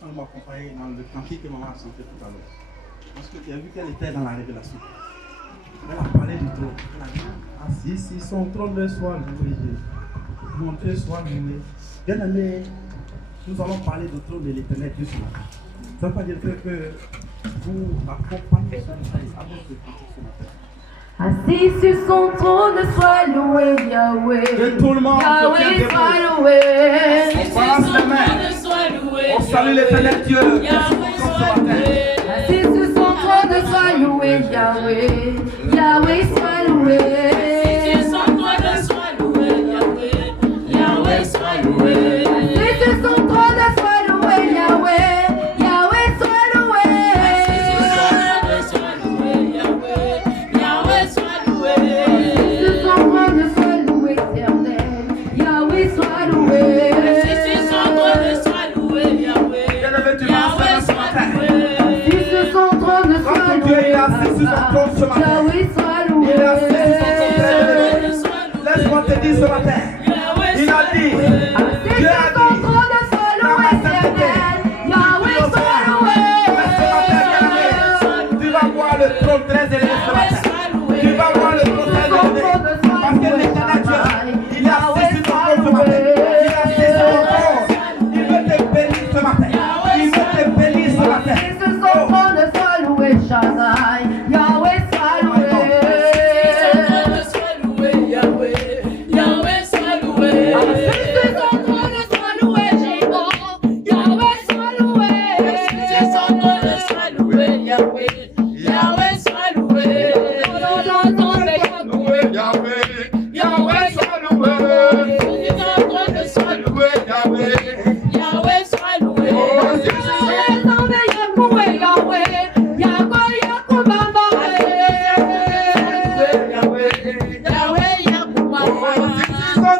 sans m'accompagner dans le cantique que maman a chanté tout à l'heure. Parce que tu as vu qu'elle était dans la révélation. Elle a parlé du trône. Elle a dit, assis si son trône soit loué, mon Dieu soit loué. Bien aimé, nous allons parler du trône de l'éternel plus ce matin. Ça ne veut pas dire que vous accompagnez ce message avant de canter ce matin. Assis sur son trône, sois loué, Yahweh. Que tout le monde Yahweh, sois loué. On balance les mains. On salue l'éternel Dieu. Assis sur son trône, sois loué, Yahweh. Yahweh, sois loué. Assis sur son trône, sois loué, Yahweh. Yahweh, sois loué. Assis sur son trône, sois loué, Yahweh. Yahweh, sois loué. Assis sur son trône, sois loué, Yahweh. Yahweh, sois loué. Assis sur son trône, sois loué, éternel. Yahweh, sois loué. Assis sur son trône, sois loué, Yahweh. Yahweh, sois loué. Assis sur son trône, sois loué. Dieu est assis sur son trône ce matin. Yahweh, sois loué. Il est assis sur son trône. Laisse-moi te dire ce matin. Il a dit, Dieu a dit, tu vas voir le trône très élevé ce matin. Tu vas voir le trône très élevé. Parce que l'éternel Dieu, il est assis sur ton trône ce matin. Il est assis sur ton trône. Il veut te bénir ce matin. Il veut te bénir ce matin. Yahweh, sois loué. Yahweh, sois loué. Assis sur son trône, sois loué, Jéhovah. Yahweh, sois loué. Assis sur son trône, sois loué, Yahweh. Yahweh, sois loué. Yahweh, sois loué. Assis sur son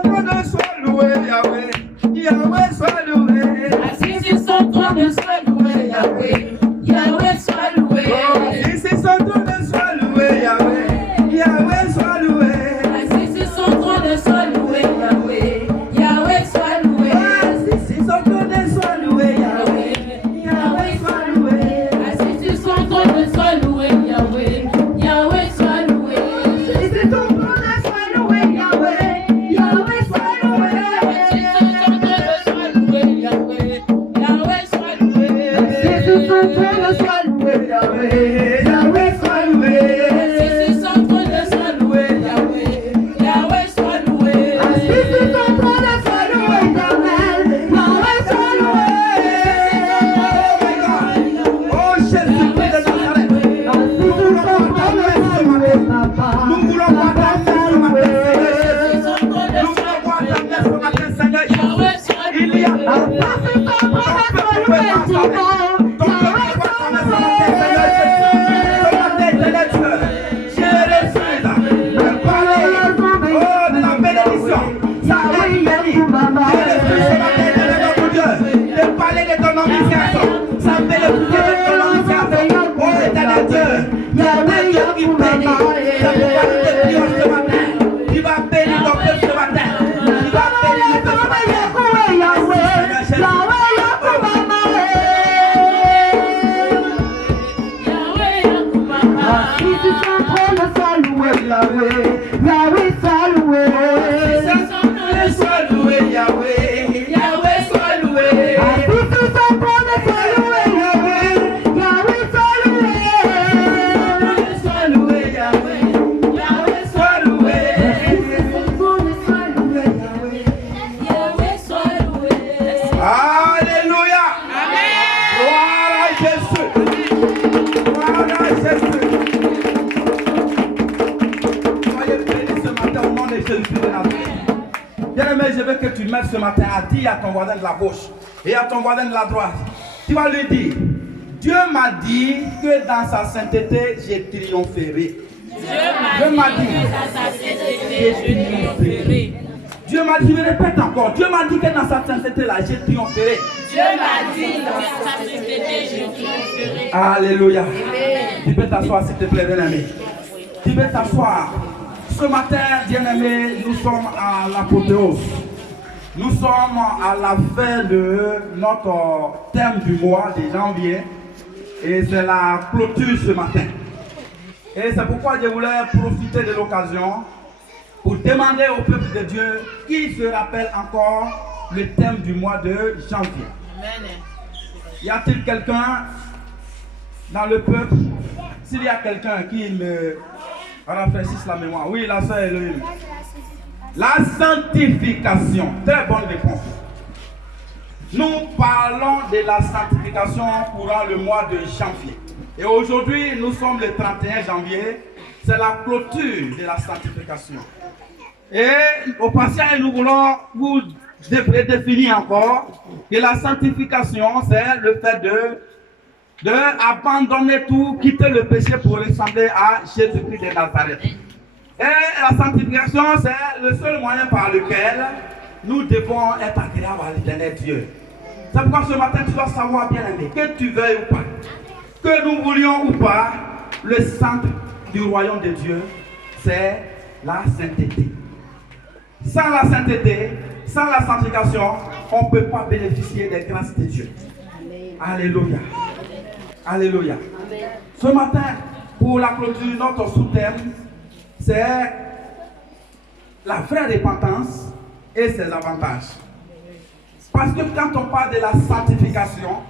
trône, sois loué, Yahweh. Yahweh, sois loué. Yahweh soit loué. Assis sur son trône, sois loué, Yahweh. Yahweh, sois loué. Assis sur son trône soit loué, Yahweh. Yahweh soit loué. Assis sur son trône, sois loué, Yahweh. Yahweh, sois loué. Assis sur son trône soit loué, Yahweh. Yahweh soit loué. Assis sur son trône, sois loué, Yahweh. Yahweh, sois loué. Assis sur ton trône, sois loué, Yahweh. Yahweh, sois loué. Assis sur son trône, sois loué, Yahweh. Yahweh, sois loué. Assis sur son trône, sois loué, Yahweh. Yahweh, sois loué. Assis sur son trône, sois loué, Yahweh. Yahweh, sois loué. Assis sur ton trône, sois loué, éternel. Yahweh, sois loué. Oh Jésus-Christ de Nazareth. Assis sur ton trône, sois loué, papa. Nous voulons voir ta messe ce matin, Seigneur. Assis sur son trône, Nous voulons voir ta messe ce matin, Seigneur. Yahweh, sois Il y a loué. Assis sur ton trône, sois loué, Jéhovah. Yahweh, sois Tu vas bénir ton peuple ce matin. Tu vas bénir le peuple ce matin. Yahweh, sois loué. Sois loué, Yahweh. Yahweh, sois loué. Assis sur son trône, sois loué, Yahweh. Yahweh, sois loué. Sois loué, Yahweh. Yahweh, sois loué. Assis sur son trône, sois loué, Yahweh. Yahweh, sois loué. Alléluia. Gloire à Jésus. Gloire à Jésus. Soyez bénis ce matin au nom de Jésus de Nazareth. Bien-aimé, je veux que tu mettes ce matin à dire à ton voisin de la gauche et à ton voisin de la droite. Tu vas lui dire, Dieu m'a dit que dans sa sainteté, j'ai triomphérai. Dieu m'a dit, j'ai triomphérai. Dieu m'a dit, je répète encore, Dieu m'a dit que dans sa sainteté là, j'ai triomphérai. Dieu m'a dit dans sa sainteté, j'ai triomphérai. Alléluia. Tu peux t'asseoir s'il te plaît, bien-aimé. Tu peux t'asseoir. Ce matin, bien-aimé, nous sommes à l'apothéose. Nous sommes à la fin de notre thème du mois de janvier et c'est la clôture ce matin. Et c'est pourquoi je voulais profiter de l'occasion pour demander au peuple de Dieu qui se rappelle encore le thème du mois de janvier. Amen. Y a-t-il quelqu'un dans le peuple? S'il y a quelqu'un qui me rafraîchisse la mémoire. Oui, la sœur Elohim. La sanctification. Très bonne réponse. Nous parlons de la sanctification courant le mois de janvier. Et aujourd'hui, nous sommes le 31 janvier. C'est la clôture de la sanctification. Et au passage, nous voulons vous définir encore que la sanctification, c'est le fait de abandonner tout, quitter le péché pour ressembler à Jésus-Christ de Nazareth. Et la sanctification, c'est le seul moyen par lequel nous devons être agréables à l'Éternel Dieu. C'est pourquoi ce matin, tu dois savoir, bien aimé, que tu veuilles ou pas, que nous voulions ou pas, le centre du royaume de Dieu, c'est la sainteté. Sans la sainteté, sans la sanctification, on ne peut pas bénéficier des grâces de Dieu. Alléluia. Alléluia. Ce matin, pour la clôture, notre sous-thème, c'est la vraie repentance et ses avantages. Parce que quand on parle de la sanctification,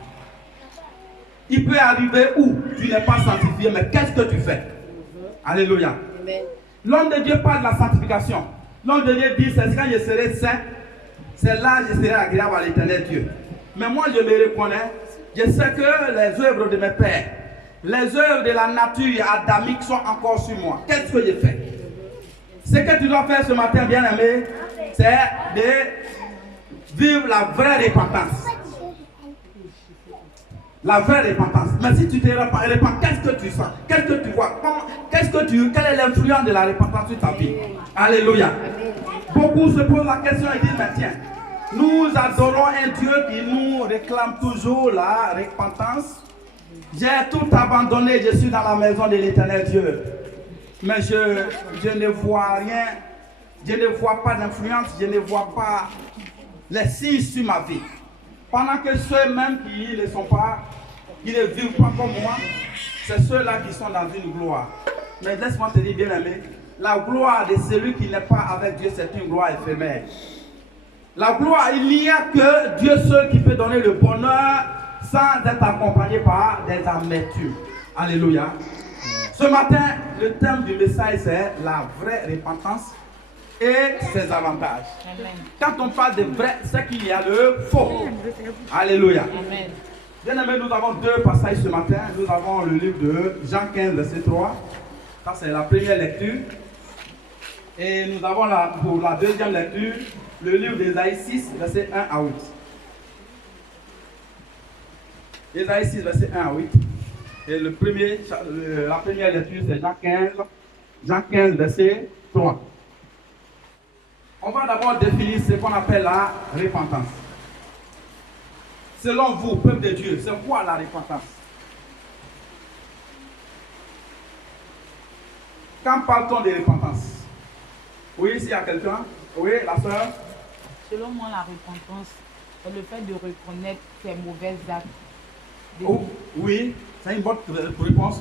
il peut arriver où tu n'es pas sanctifié, mais qu'est-ce que tu fais? Alléluia. L'homme de Dieu parle de la sanctification. L'homme de Dieu dit, c'est quand je serai saint, c'est là que je serai agréable à l'Éternel Dieu. Mais moi, je me reconnais, je sais que les œuvres de mes pères, les œuvres de la nature adamique sont encore sur moi. Qu'est-ce que je fais? Ce que tu dois faire ce matin, bien aimé, c'est de vivre la vraie repentance. La vraie repentance. Mais si tu te repens, qu'est-ce que tu sens? Qu'est-ce que tu vois? Quelle est l'influence de la repentance sur ta vie? Alléluia. Beaucoup se posent la question et disent, mais tiens, nous adorons un Dieu qui nous réclame toujours la repentance. J'ai tout abandonné, je suis dans la maison de l'Éternel Dieu. Mais je ne vois rien, je ne vois pas d'influence, je ne vois pas les signes sur ma vie. Pendant que ceux-mêmes qui ne sont pas, qui ne vivent pas comme moi, c'est ceux-là qui sont dans une gloire. Mais laisse-moi te dire, bien aimé, la gloire de celui qui n'est pas avec Dieu, c'est une gloire éphémère. La gloire, il n'y a que Dieu seul qui peut donner le bonheur sans être accompagné par des amertumes. Alléluia. Ce matin, le thème du message, c'est la vraie repentance et ses avantages. Amen. Quand on parle de vrai, c'est qu'il y a le faux. Alléluia. Amen. Bien aimé, nous avons deux passages ce matin. Nous avons le livre de Jean 15, verset 3. Ça, c'est la première lecture. Et nous avons pour la deuxième lecture, le livre d'Ésaïe 6, verset 1 à 8. Ésaïe 6, verset 1 à 8. Et la première lecture, c'est Jean 15, verset 3. On va d'abord définir ce qu'on appelle la repentance. Selon vous, peuple de Dieu, c'est quoi la repentance? Quand parle-t-on de repentance? Oui, s'il y a quelqu'un. Oui, la soeur. Selon moi, la repentance, c'est le fait de reconnaître ses mauvais actes. Oh, oui, c'est une bonne réponse.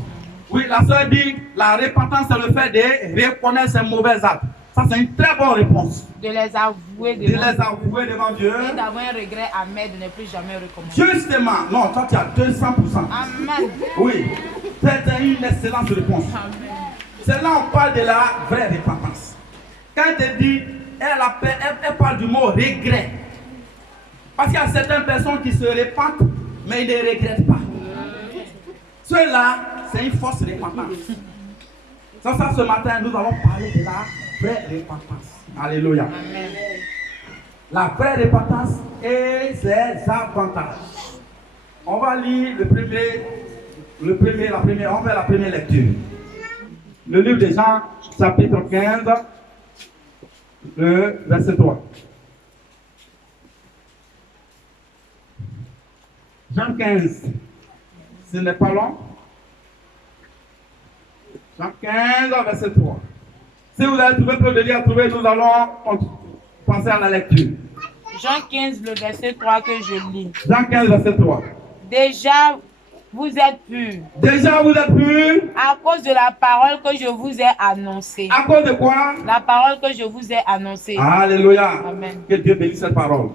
Oui, la soeur dit, la repentance, c'est le fait de reconnaître ses mauvais actes. Ça, c'est une très bonne réponse. De les avouer devant Dieu. Et d'avoir un regret amer de ne plus jamais recommencer. Justement, non, toi tu as 200%. Amen. Oui, c'est une excellente réponse. Amen. C'est là on parle de la vraie repentance. Quand elle dit, elle parle du mot regret. Parce qu'il y a certaines personnes qui se repentent, mais ils ne regrettent pas. Ceux-là, c'est une fausse repentance. Ça, ce matin, nous allons parler de la vraie repentance. Alléluia. Amen. La vraie repentance et ses avantages. On va lire on va la première lecture. Le livre de Jean, chapitre 15, le verset 3. Jean 15, ce n'est pas long. Jean 15, verset 3. Si vous avez trouvé, peu de lire, nous allons penser à la lecture. Jean 15, le verset 3 que je lis. Jean 15, verset 3. Déjà, vous êtes purs Déjà vous êtes purs à cause de la parole que je vous ai annoncée. à cause de quoi? La parole que je vous ai annoncée. Alléluia. Amen. Que Dieu bénisse cette parole.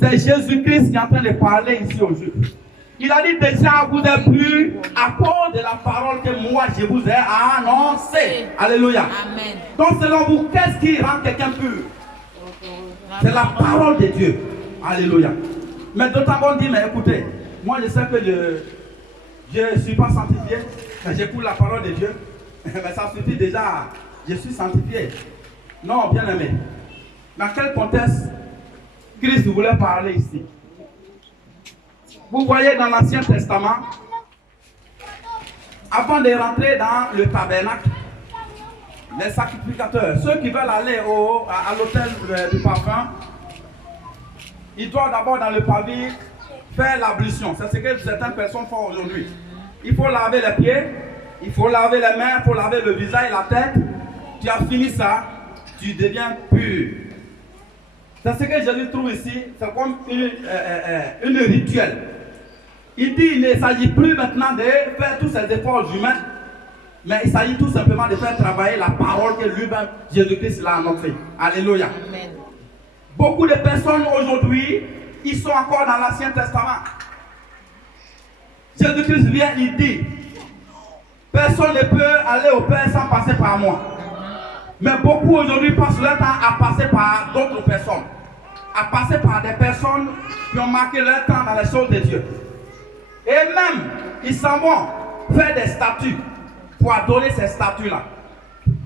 C'est Jésus-Christ qui est en train de parler ici aux Juifs. Il a dit déjà vous êtes purs à cause de la parole que moi je vous ai annoncée. Alléluia. Amen. Donc selon vous, qu'est-ce qui rend quelqu'un pur? C'est la parole de Dieu. Alléluia. Mais d'autant qu'on dit, mais écoutez, moi je sais que je ne suis pas sanctifié, mais j'écoute la parole de Dieu. Mais ça suffit déjà, je suis sanctifié. Non, bien aimé. Dans quel contexte Christ voulait parler ici? Vous voyez dans l'Ancien Testament, avant de rentrer dans le tabernacle, les sacrificateurs, ceux qui veulent aller à l'autel du parfum, ils doivent d'abord dans le pavé faire l'ablution. C'est ce que certaines personnes font aujourd'hui. Il faut laver les pieds, il faut laver les mains, il faut laver le visage et la tête. Tu as fini ça, tu deviens pur. C'est ce que Jésus trouve ici, c'est comme une rituel. Il dit il ne s'agit plus maintenant de faire tous ces efforts humains, mais il s'agit tout simplement de faire travailler la parole que lui-même, Jésus-Christ, l'a annoncée. Alléluia. Amen. Beaucoup de personnes aujourd'hui, ils sont encore dans l'Ancien Testament. Jésus-Christ vient, il dit, personne ne peut aller au Père sans passer par moi. Mais beaucoup aujourd'hui passent leur temps à passer par d'autres personnes. À passer par des personnes qui ont marqué leur temps dans les choses de Dieu. Et même, ils s'en vont faire des statues pour adorer ces statues-là.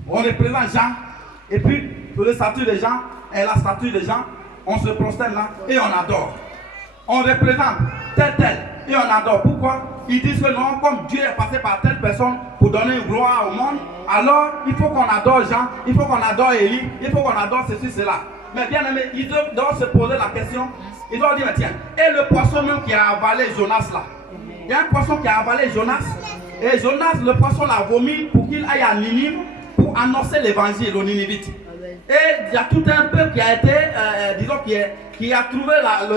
On représente Jean, et puis, pour le statut de Jean, et la statue de Jean, on se prosterne là et on adore. On représente tel, et on adore. Pourquoi? Ils disent que non, comme Dieu est passé par telle personne pour donner une gloire au monde, alors il faut qu'on adore Jean, il faut qu'on adore Élie, il faut qu'on adore ceci, cela. Mais bien aimé, ils doivent se poser la question, ils doivent dire, mais tiens, et le poisson même qui a avalé Jonas là? Il y a un poisson qui a avalé Jonas, et Jonas, le poisson l'a vomi pour qu'il aille à Ninive pour annoncer l'évangile aux Ninivites. Et il y a tout un peuple qui a été, disons, qui a trouvé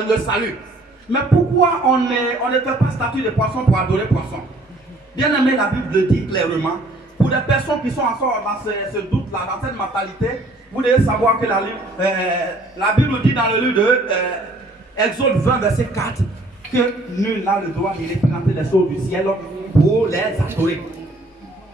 le salut. Mais pourquoi on ne fait pas statue de poisson pour adorer poisson? Bien aimé, la Bible le dit clairement. Pour des personnes qui sont encore dans ce doute-là, dans cette mentalité, vous devez savoir que la Bible dit dans le livre de Exode 20, verset 4, que nul n'a le droit de représenter les choses du ciel pour les adorer.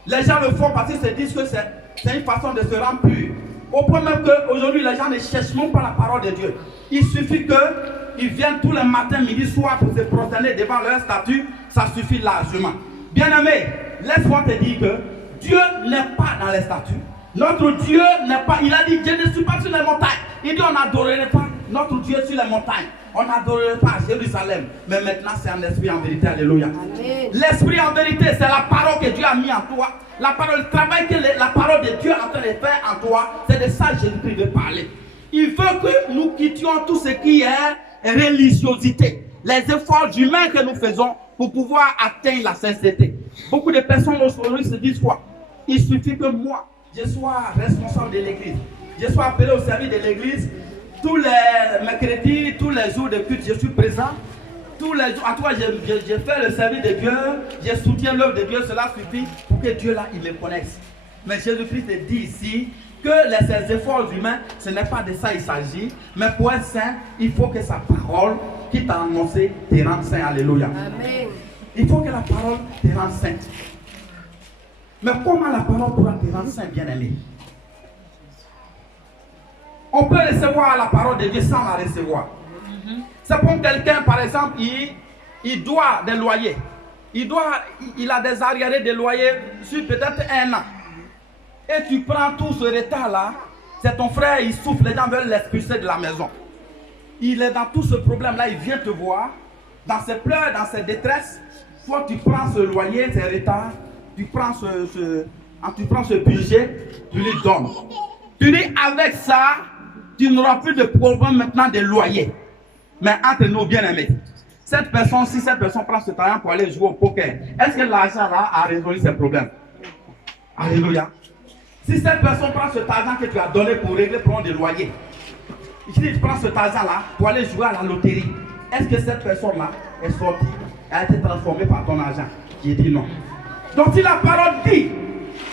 Les gens le font parce qu'ils se disent que c'est une façon de se rendre pur. Au point même qu'aujourd'hui, les gens ne cherchent même pas la parole de Dieu. Il suffit qu'ils viennent tous les matins, midi, soir pour se prosterner devant leur statue, ça suffit largement. Bien-aimé, laisse-moi te dire que Dieu n'est pas dans les statues. Notre Dieu n'est pas, il a dit, je ne suis pas sur les montagnes. Il dit, on n'adorerait pas notre Dieu sur les montagnes. On n'adorerait pas à Jérusalem. Mais maintenant, c'est en esprit, en vérité. Alléluia. L'esprit en vérité, c'est la parole que Dieu a mis en toi. La parole, le travail que la parole de Dieu est en train de faire en toi, c'est de ça que Jésus-Christ veut parler. Il veut que nous quittions tout ce qui est religiosité. Les efforts humains que nous faisons pour pouvoir atteindre la sincérité. Beaucoup de personnes aujourd'hui se disent quoi? Il suffit que moi, je sois responsable de l'église. Je sois appelé au service de l'église. Tous les mercredis, tous les jours de culte, je suis présent. Tous les jours, en tout cas, je fais le service de Dieu. Je soutiens l'œuvre de Dieu. Cela suffit pour que Dieu là, il me connaisse. Mais Jésus-Christ dit ici que ces efforts humains, ce n'est pas de ça il s'agit. Mais pour être saint, il faut que sa parole qui t'a annoncé te rende saint. Alléluia. Amen. Il faut que la parole te rende saint. Mais comment la parole pourra te rendre saint, bien-aimé? On peut recevoir la parole de Dieu sans la recevoir. C'est pour quelqu'un, par exemple, il doit des loyers. Il a des arriérés de loyers sur peut-être 1 an. Et tu prends tout ce retard-là, c'est ton frère, il souffre, les gens veulent l'expulser de la maison. Il est dans tout ce problème-là, il vient te voir, dans ses pleurs, dans ses détresses. Toi, tu prends ce loyer, ces retards, tu prends ce budget, tu lui donnes. Tu dis, avec ça, tu n'auras plus de problème maintenant de loyer. Mais entre nous, bien-aimés, cette personne, si cette personne prend ce temps pour aller jouer au poker, est-ce que l'argent là a résolu ses problèmes? Alléluia. Si cette personne prend cet argent que tu as donné pour régler le problème de loyer, je dis, prends cet argent-là pour aller jouer à la loterie. Est-ce que cette personne-là est sortie, a été transformée par ton argent? J'ai dit non. Donc si la parole dit,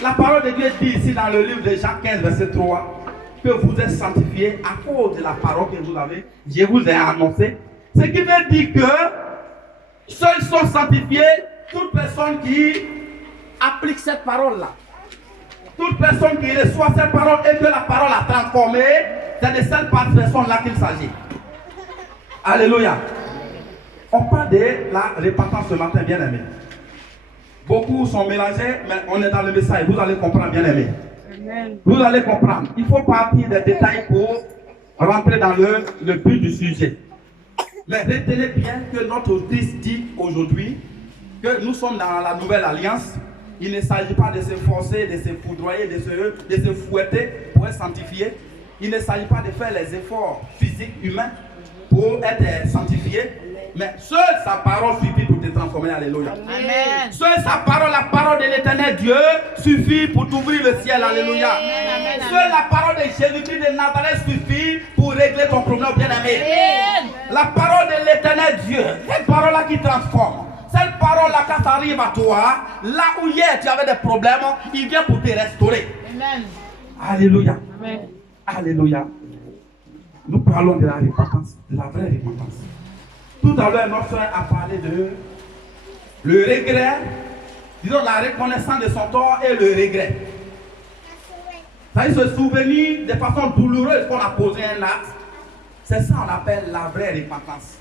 la parole de Dieu dit ici dans le livre de Jean 15, verset 3, que vous êtes sanctifiés à cause de la parole que vous avez, je vous ai annoncé. Ce qui veut dire que seuls sont sanctifiés toute personne qui applique cette parole-là. Toute personne qui reçoit cette parole et que la parole a transformé, c'est de cette personne-là qu'il s'agit. Alléluia. On parle de la repentance ce matin, bien aimé. Beaucoup sont mélangés, mais on est dans le message. Vous allez comprendre, bien aimé. Vous allez comprendre. Il faut partir des détails pour rentrer dans le but du sujet. Mais retenez bien que notre autrice dit aujourd'hui que nous sommes dans la nouvelle alliance. Il ne s'agit pas de se forcer, de se foudroyer, de se fouetter pour être sanctifié. Il ne s'agit pas de faire les efforts physiques, humains pour être sanctifié. Mais seule sa parole suffit pour te transformer. Alléluia. Amen. Seule sa parole, la parole de l'éternel Dieu, suffit pour t'ouvrir le ciel. Alléluia. Amen. Seule la parole de Jésus-Christ de Nazareth suffit pour régler ton problème, bien-aimé. La parole de l'éternel Dieu, cette parole-là qui transforme. Cette parole-là, quand ça arrive à toi, là où hier tu avais des problèmes, il vient pour te restaurer. Amen. Alléluia. Amen. Alléluia. Nous parlons de la repentance, de la vraie repentance. Tout à l'heure, notre frère a parlé de le regret, disons la reconnaissance de son tort et le regret. C'est-à-dire se souvenir de façon douloureuse qu'on a posé un acte. C'est ça qu'on appelle la vraie repentance.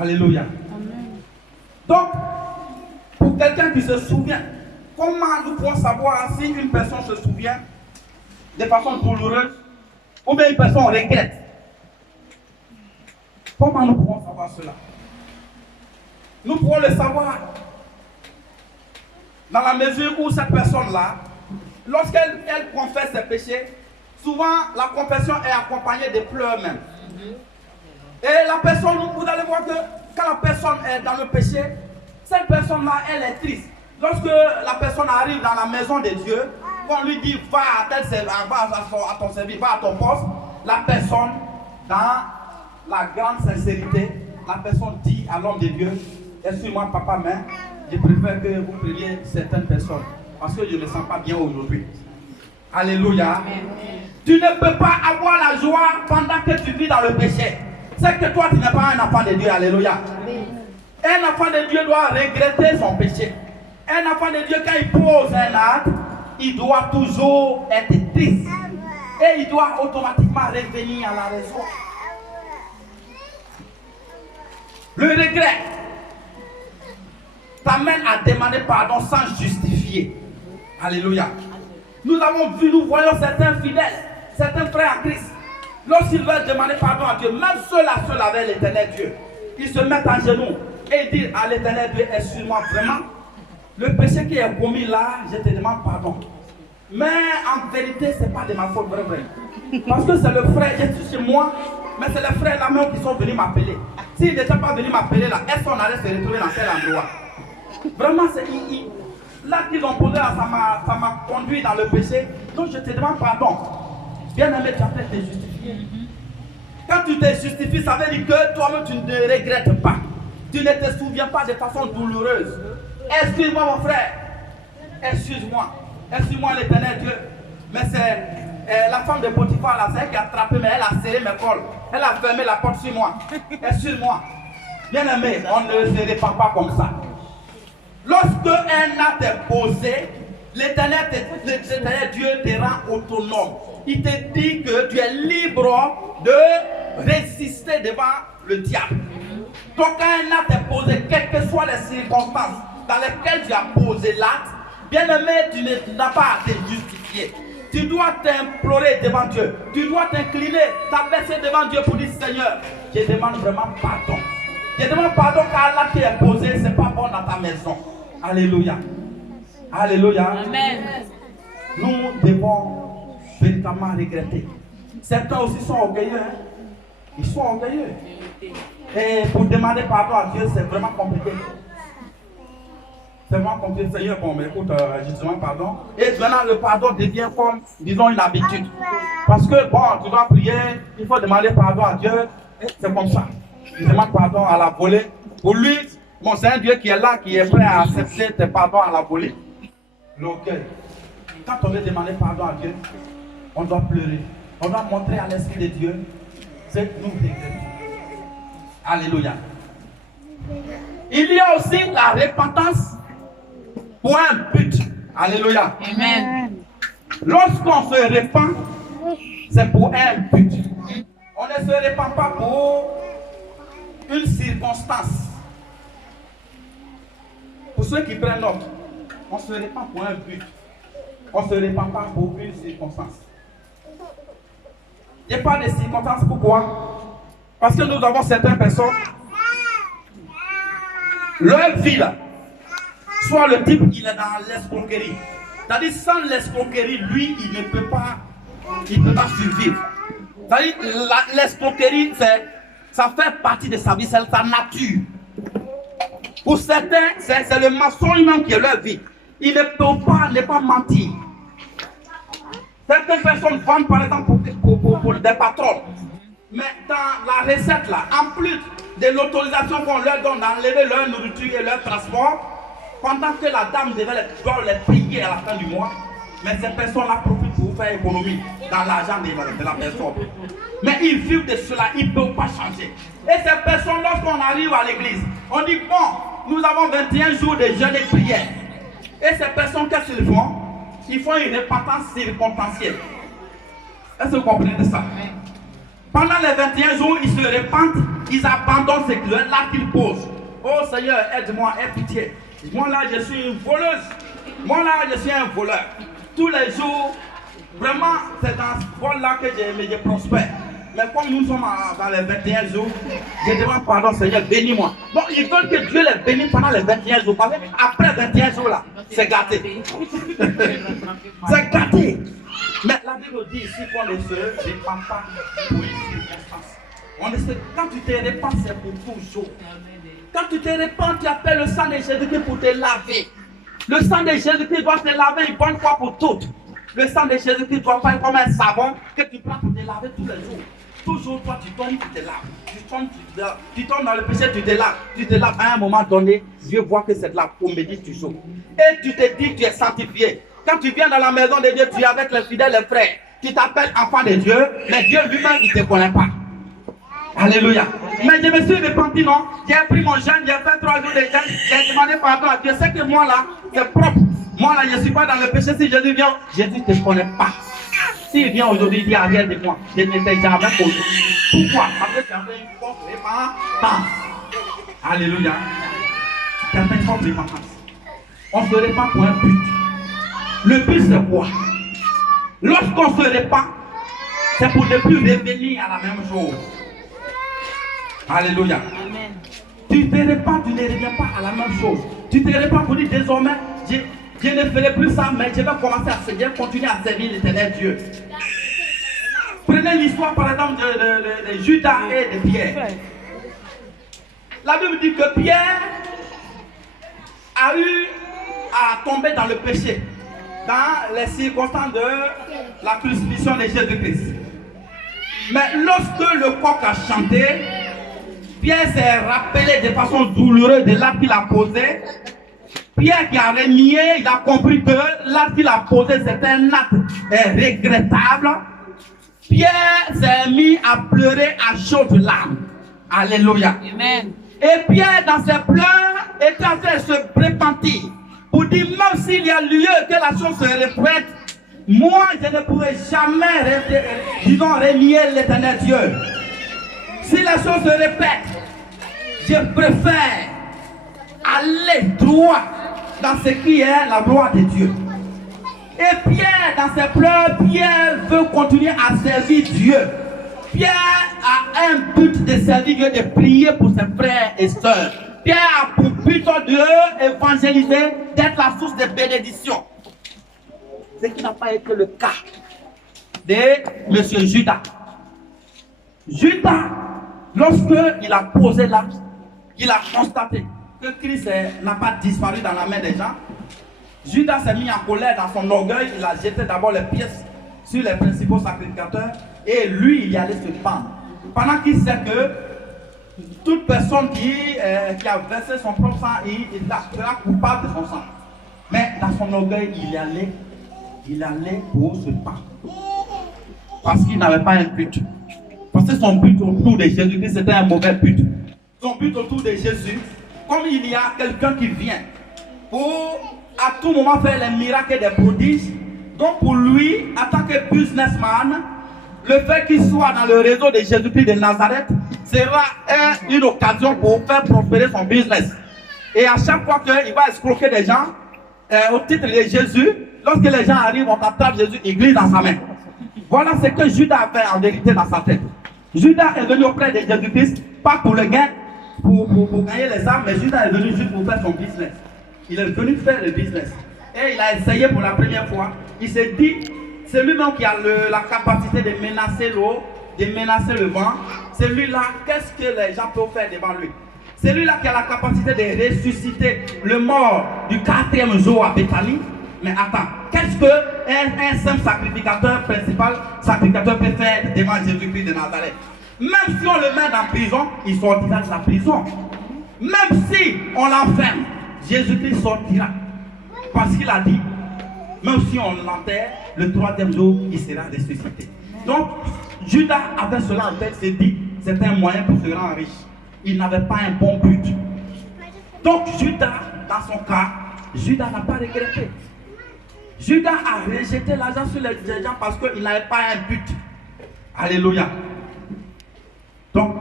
Alléluia. Amen. Donc, pour quelqu'un qui se souvient, comment nous pouvons savoir si une personne se souvient de façon douloureuse ou bien une personne regrette? Comment nous pouvons savoir cela? Nous pouvons le savoir dans la mesure où cette personne-là, lorsqu'elle confesse ses péchés, souvent la confession est accompagnée de pleurs même. Et la personne, vous allez voir que quand la personne est dans le péché, cette personne-là, elle est triste. Lorsque la personne arrive dans la maison de Dieu, qu'on lui dit va à ton service, va à ton poste, la personne, dans la grande sincérité, la personne dit à l'homme de Dieu, excuse-moi papa, mais je préfère que vous preniez certaines personnes parce que je ne me sens pas bien aujourd'hui. Alléluia. Tu ne peux pas avoir la joie pendant que tu vis dans le péché. C'est que toi tu n'es pas un enfant de Dieu. Alléluia. Un enfant de Dieu doit regretter son péché. Un enfant de Dieu, quand il pose un acte, il doit toujours être triste. Et il doit automatiquement revenir à la raison. Le regret t'amène à demander pardon sans justifier. Alléluia. Nous voyons certains fidèles, certains frères en Christ, lorsqu'ils veulent demander pardon à Dieu, même ceux-là, avec l'éternel Dieu, ils se mettent en genoux et disent à l'éternel Dieu, excuse-moi vraiment, le péché qui est commis là, je te demande pardon. Mais en vérité, ce n'est pas de ma faute, vrai. Parce que c'est le frère, je suis chez moi, mais c'est les frères là-même qui sont venus m'appeler. S'ils n'étaient pas venus m'appeler là, est-ce qu'on allait se retrouver dans quel endroit? Vraiment, c'est là qu'ils ont posé là, ça m'a conduit dans le péché. Donc je te demande pardon. Bien aimé, tu as fait te justifier. Quand tu te justifies, ça veut dire que toi-même tu ne te regrettes pas. Tu ne te souviens pas de façon douloureuse. Excuse-moi mon frère. Excuse-moi. Excuse-moi l'éternel Dieu. Mais c'est la femme de Potiphar là, c'est elle qui a attrapé, mais elle a serré mes cols. Elle a fermé la porte sur moi. Excuse-moi. Bien aimé, on ne se répand pas comme ça. Lorsque un acte est posé, l'éternel Dieu te rend autonome. Il te dit que tu es libre de résister devant le diable. Donc quand un acte est posé, quelles que soient les circonstances dans lesquelles tu as posé l'acte, bien aimé, tu n'as pas à te justifier. Tu dois t'implorer devant Dieu. Tu dois t'incliner, t'abaisser devant Dieu pour dire Seigneur, je demande vraiment pardon. Je demande pardon car l'acte qui est posé, ce n'est pas bon dans ta maison. Alléluia. Alléluia. Amen. Nous devons véritablement regretter. Certains aussi sont orgueilleux. Hein? Ils sont orgueilleux. Et pour demander pardon à Dieu, c'est vraiment compliqué. C'est vraiment compliqué, Seigneur, bon, mais écoute, justement, pardon. Et maintenant, le pardon devient comme, disons, une habitude. Parce que, bon, tu dois prier, il faut demander pardon à Dieu. C'est comme ça. Il demande pardon à la volée. Pour lui, bon, c'est un Dieu qui est là, qui est prêt à accepter tes pardons à la volée. L'orgueil. Quand on veut demander pardon à Dieu, on doit pleurer. On doit montrer à l'Esprit de Dieu ce que nous regrettons. Alléluia. Il y a aussi la repentance pour un but. Alléluia. Amen. Lorsqu'on se répand, c'est pour un but. On ne se répand pas pour une circonstance. Pour ceux qui prennent note, on se répand pour un but. On ne se répand pas pour une circonstance. Il n'y a pas de circonstance. Pourquoi? Parce que nous avons certaines personnes, leur vie là, soit le type il est dans l'escroquerie. C'est-à-dire sans l'escroquerie, lui, il ne peut pas survivre. C'est-à-dire l'escroquerie, ça fait partie de sa vie, c'est sa nature. Pour certains, c'est le maçon lui-même qui est leur vie. Il ne peut pas mentir. Certaines personnes vendent par exemple pour des patrons. Mais dans la recette là, en plus de l'autorisation qu'on leur donne d'enlever leur nourriture et leur transport, pendant que la dame doit les payer à la fin du mois, mais ces personnes-là profitent pour faire économie dans l'argent de la personne. Mais ils vivent de cela, ils ne peuvent pas changer. Et ces personnes, lorsqu'on arrive à l'église, on dit bon, nous avons 21 jours de jeûne et prière. Et ces personnes, qu'est-ce qu'ils font? Ils font une repentance circonstancielle. Est-ce que vous comprenez de ça? Pendant les 21 jours, ils se repentent, ils abandonnent ce là qu'ils posent. Oh Seigneur, aide-moi, aie pitié. Moi là, je suis une voleuse. Moi là, je suis un voleur. Tous les jours, vraiment, c'est dans ce vol-là que je prospère. Mais comme nous sommes dans les 21 jours, je demande pardon, Seigneur, bénis-moi. Bon, ils veulent que Dieu les bénisse pendant les 21 jours. Parce qu'après 21 jours là, c'est gâté. C'est gâté. Mais la Bible dit ici qu'on ne se répand pas pour une circonstance. Quand tu te répands, c'est pour toujours. Quand tu te répands, tu appelles le sang de Jésus-Christ pour te laver. Le sang de Jésus-Christ doit te laver une bonne fois pour toutes. Le sang de Jésus-Christ doit faire comme un savon que tu prends pour te laver tous les jours. Toujours, toi, tu tombes, tu te laves. Tu tombes dans le péché, tu te laves. Tu te laves. À un moment donné, Dieu voit que c'est de la comédie toujours. Et tu te dis que tu es sanctifié. Quand tu viens dans la maison de Dieu, tu es avec les fidèles, les frères. Tu t'appelles enfant de Dieu, mais Dieu lui-même, il ne te connaît pas. Alléluia. Mais je me suis repenti, non? J'ai pris mon jeûne, j'ai fait 3 jours de jeûne, j'ai demandé pardon à Dieu. C'est que moi là, c'est propre. Moi là, je ne suis pas dans le péché. Si Jésus vient, Jésus ne te connaît pas. S'il vient aujourd'hui, il dit arrière de moi. Je ne t'ai jamais connu. Pourquoi? Parce que tu avais une force repentance. Alléluia. Tu avais une force repentance. On se répand pour un but. Le but c'est quoi? Lorsqu'on se répand, c'est pour ne plus revenir à la même chose. Alléluia. Amen. Tu te répands, tu ne reviens pas à la même chose. Tu te répands pour dire désormais, je ne ferai plus ça, mais je vais commencer à servir, continuer à servir l'éternel Dieu. Prenez l'histoire par exemple de Judas et de Pierre. La Bible dit que Pierre a eu à tomber dans le péché, dans les circonstances de la crucifixion de Jésus-Christ. Mais lorsque le coq a chanté, Pierre s'est rappelé de façon douloureuse de l'acte qu'il a posé. Pierre qui a renié, il a compris que l'acte qu'il a posé c'était un acte regrettable. Pierre s'est mis à pleurer à chaudes larmes. Alléluia. Amen. Et Pierre dans ses pleurs était en train de se repentir. Pour dire même s'il y a lieu que la chose se répète, moi je ne pourrai jamais renier l'éternel Dieu. Si la chose se répète, je préfère aller droit dans ce qui est la gloire de Dieu. Et Pierre, dans ses pleurs, Pierre veut continuer à servir Dieu. Pierre a un but de servir Dieu, de prier pour ses frères et sœurs. Pierre a pour but de évangéliser, d'être la source de bénédiction. Ce qui n'a pas été le cas de M. Judas. Judas, lorsqu'il a posé l'acte, il a constaté que Christ n'a pas disparu dans la main des gens, Judas s'est mis en colère dans son orgueil. Il a jeté d'abord les pièces sur les principaux sacrificateurs et lui, il allait se pendre. Pendant qu'il sait que toute personne qui a versé son propre sang, il sera coupable de son sang. Mais dans son orgueil, il allait pour se pendre. Parce qu'il n'avait pas un but. Parce que son but autour de Jésus-Christ, c'était un mauvais but. Son but autour de Jésus, comme il y a quelqu'un qui vient pour à tout moment faire les miracles et des prodiges, donc pour lui, en tant que businessman, le fait qu'il soit dans le réseau de Jésus-Christ de Nazareth sera une occasion pour faire prospérer son business. Et à chaque fois qu'il va escroquer des gens, au titre de Jésus, lorsque les gens arrivent, on attrape Jésus, il glisse dans sa main. Voilà ce que Judas a fait en vérité dans sa tête. Judas est venu auprès de Jésus-Christ, pas pour le gain, pour gagner les âmes, mais Judas est venu juste pour faire son business. Il est venu faire le business. Et il a essayé pour la première fois. Il s'est dit, c'est lui-même qui a la capacité de menacer l'eau, de menacer le vent. Celui-là, qu'est-ce que les gens peuvent faire devant lui? Celui-là qui a la capacité de ressusciter le mort du 4e jour à Bethanie. Mais attends, qu'est-ce qu'un simple sacrificateur peut faire devant Jésus-Christ de Nazareth? Même si on le met en prison, il sortira de la prison. Même si on l'enferme, Jésus-Christ sortira. Parce qu'il a dit, même si on l'enterre, le 3e jour, il sera ressuscité. Donc, Judas avait cela en tête, s'est dit, c'est un moyen pour se rendre riche. Il n'avait pas un bon but. Donc, Judas, dans son cas, Judas n'a pas regretté. Judas a rejeté l'argent sur les gens parce qu'il n'avait pas un but. Alléluia. Donc,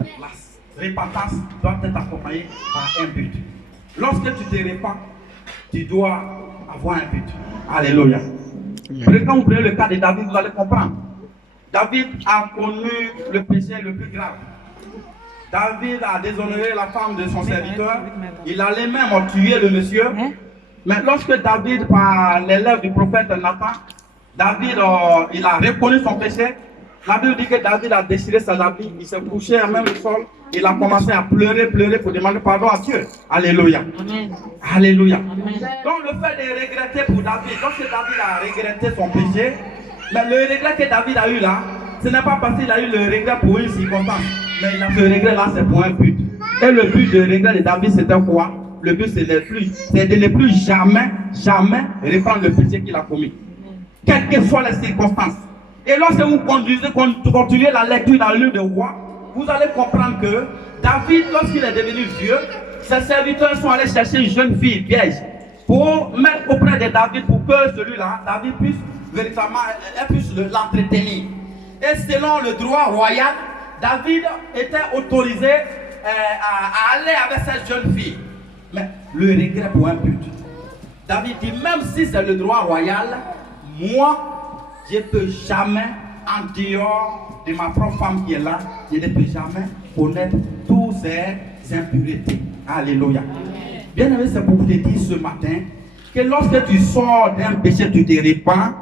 la repentance doit être accompagnée par un but. Lorsque tu te répands, tu dois avoir un but. Alléluia. Quand vous prenez le cas de David, vous allez comprendre. David a connu le péché le plus grave. David a déshonoré la femme de son serviteur. Il allait même tuer le monsieur. Mais lorsque David, par les lèvres du prophète Nathan, David il a reconnu son péché. La Bible dit que David a déchiré sa habits, il s'est couché à même le sol, il a commencé à pleurer pour demander pardon à Dieu. Alléluia. Amen. Alléluia. Amen. Donc le fait de regretter pour David, lorsque David a regretté son péché, mais le regret que David a eu là, ce n'est pas parce qu'il a eu le regret pour une circonstance, mais il a ce regret là, c'est pour un but. Et le but de regret de David, c'était quoi? Le but, c'est de ne plus jamais reprendre le péché qu'il a commis. Quelles que soient les circonstances. Et lorsque vous continuez la lecture dans le livre de Rois, vous allez comprendre que David, lorsqu'il est devenu vieux, ses serviteurs sont allés chercher une jeune fille vierge pour mettre auprès de David pour que celui-là, David puisse véritablement l'entretenir. Et selon le droit royal, David était autorisé à aller avec cette jeune fille. Mais le regret pour un but. David dit, même si c'est le droit royal, moi, je ne peux jamais, en dehors de ma propre femme qui est là, je ne peux jamais connaître toutes ces impuretés. Alléluia. Bien aimé, c'est pour vous te dire ce matin que lorsque tu sors d'un péché, tu te répands,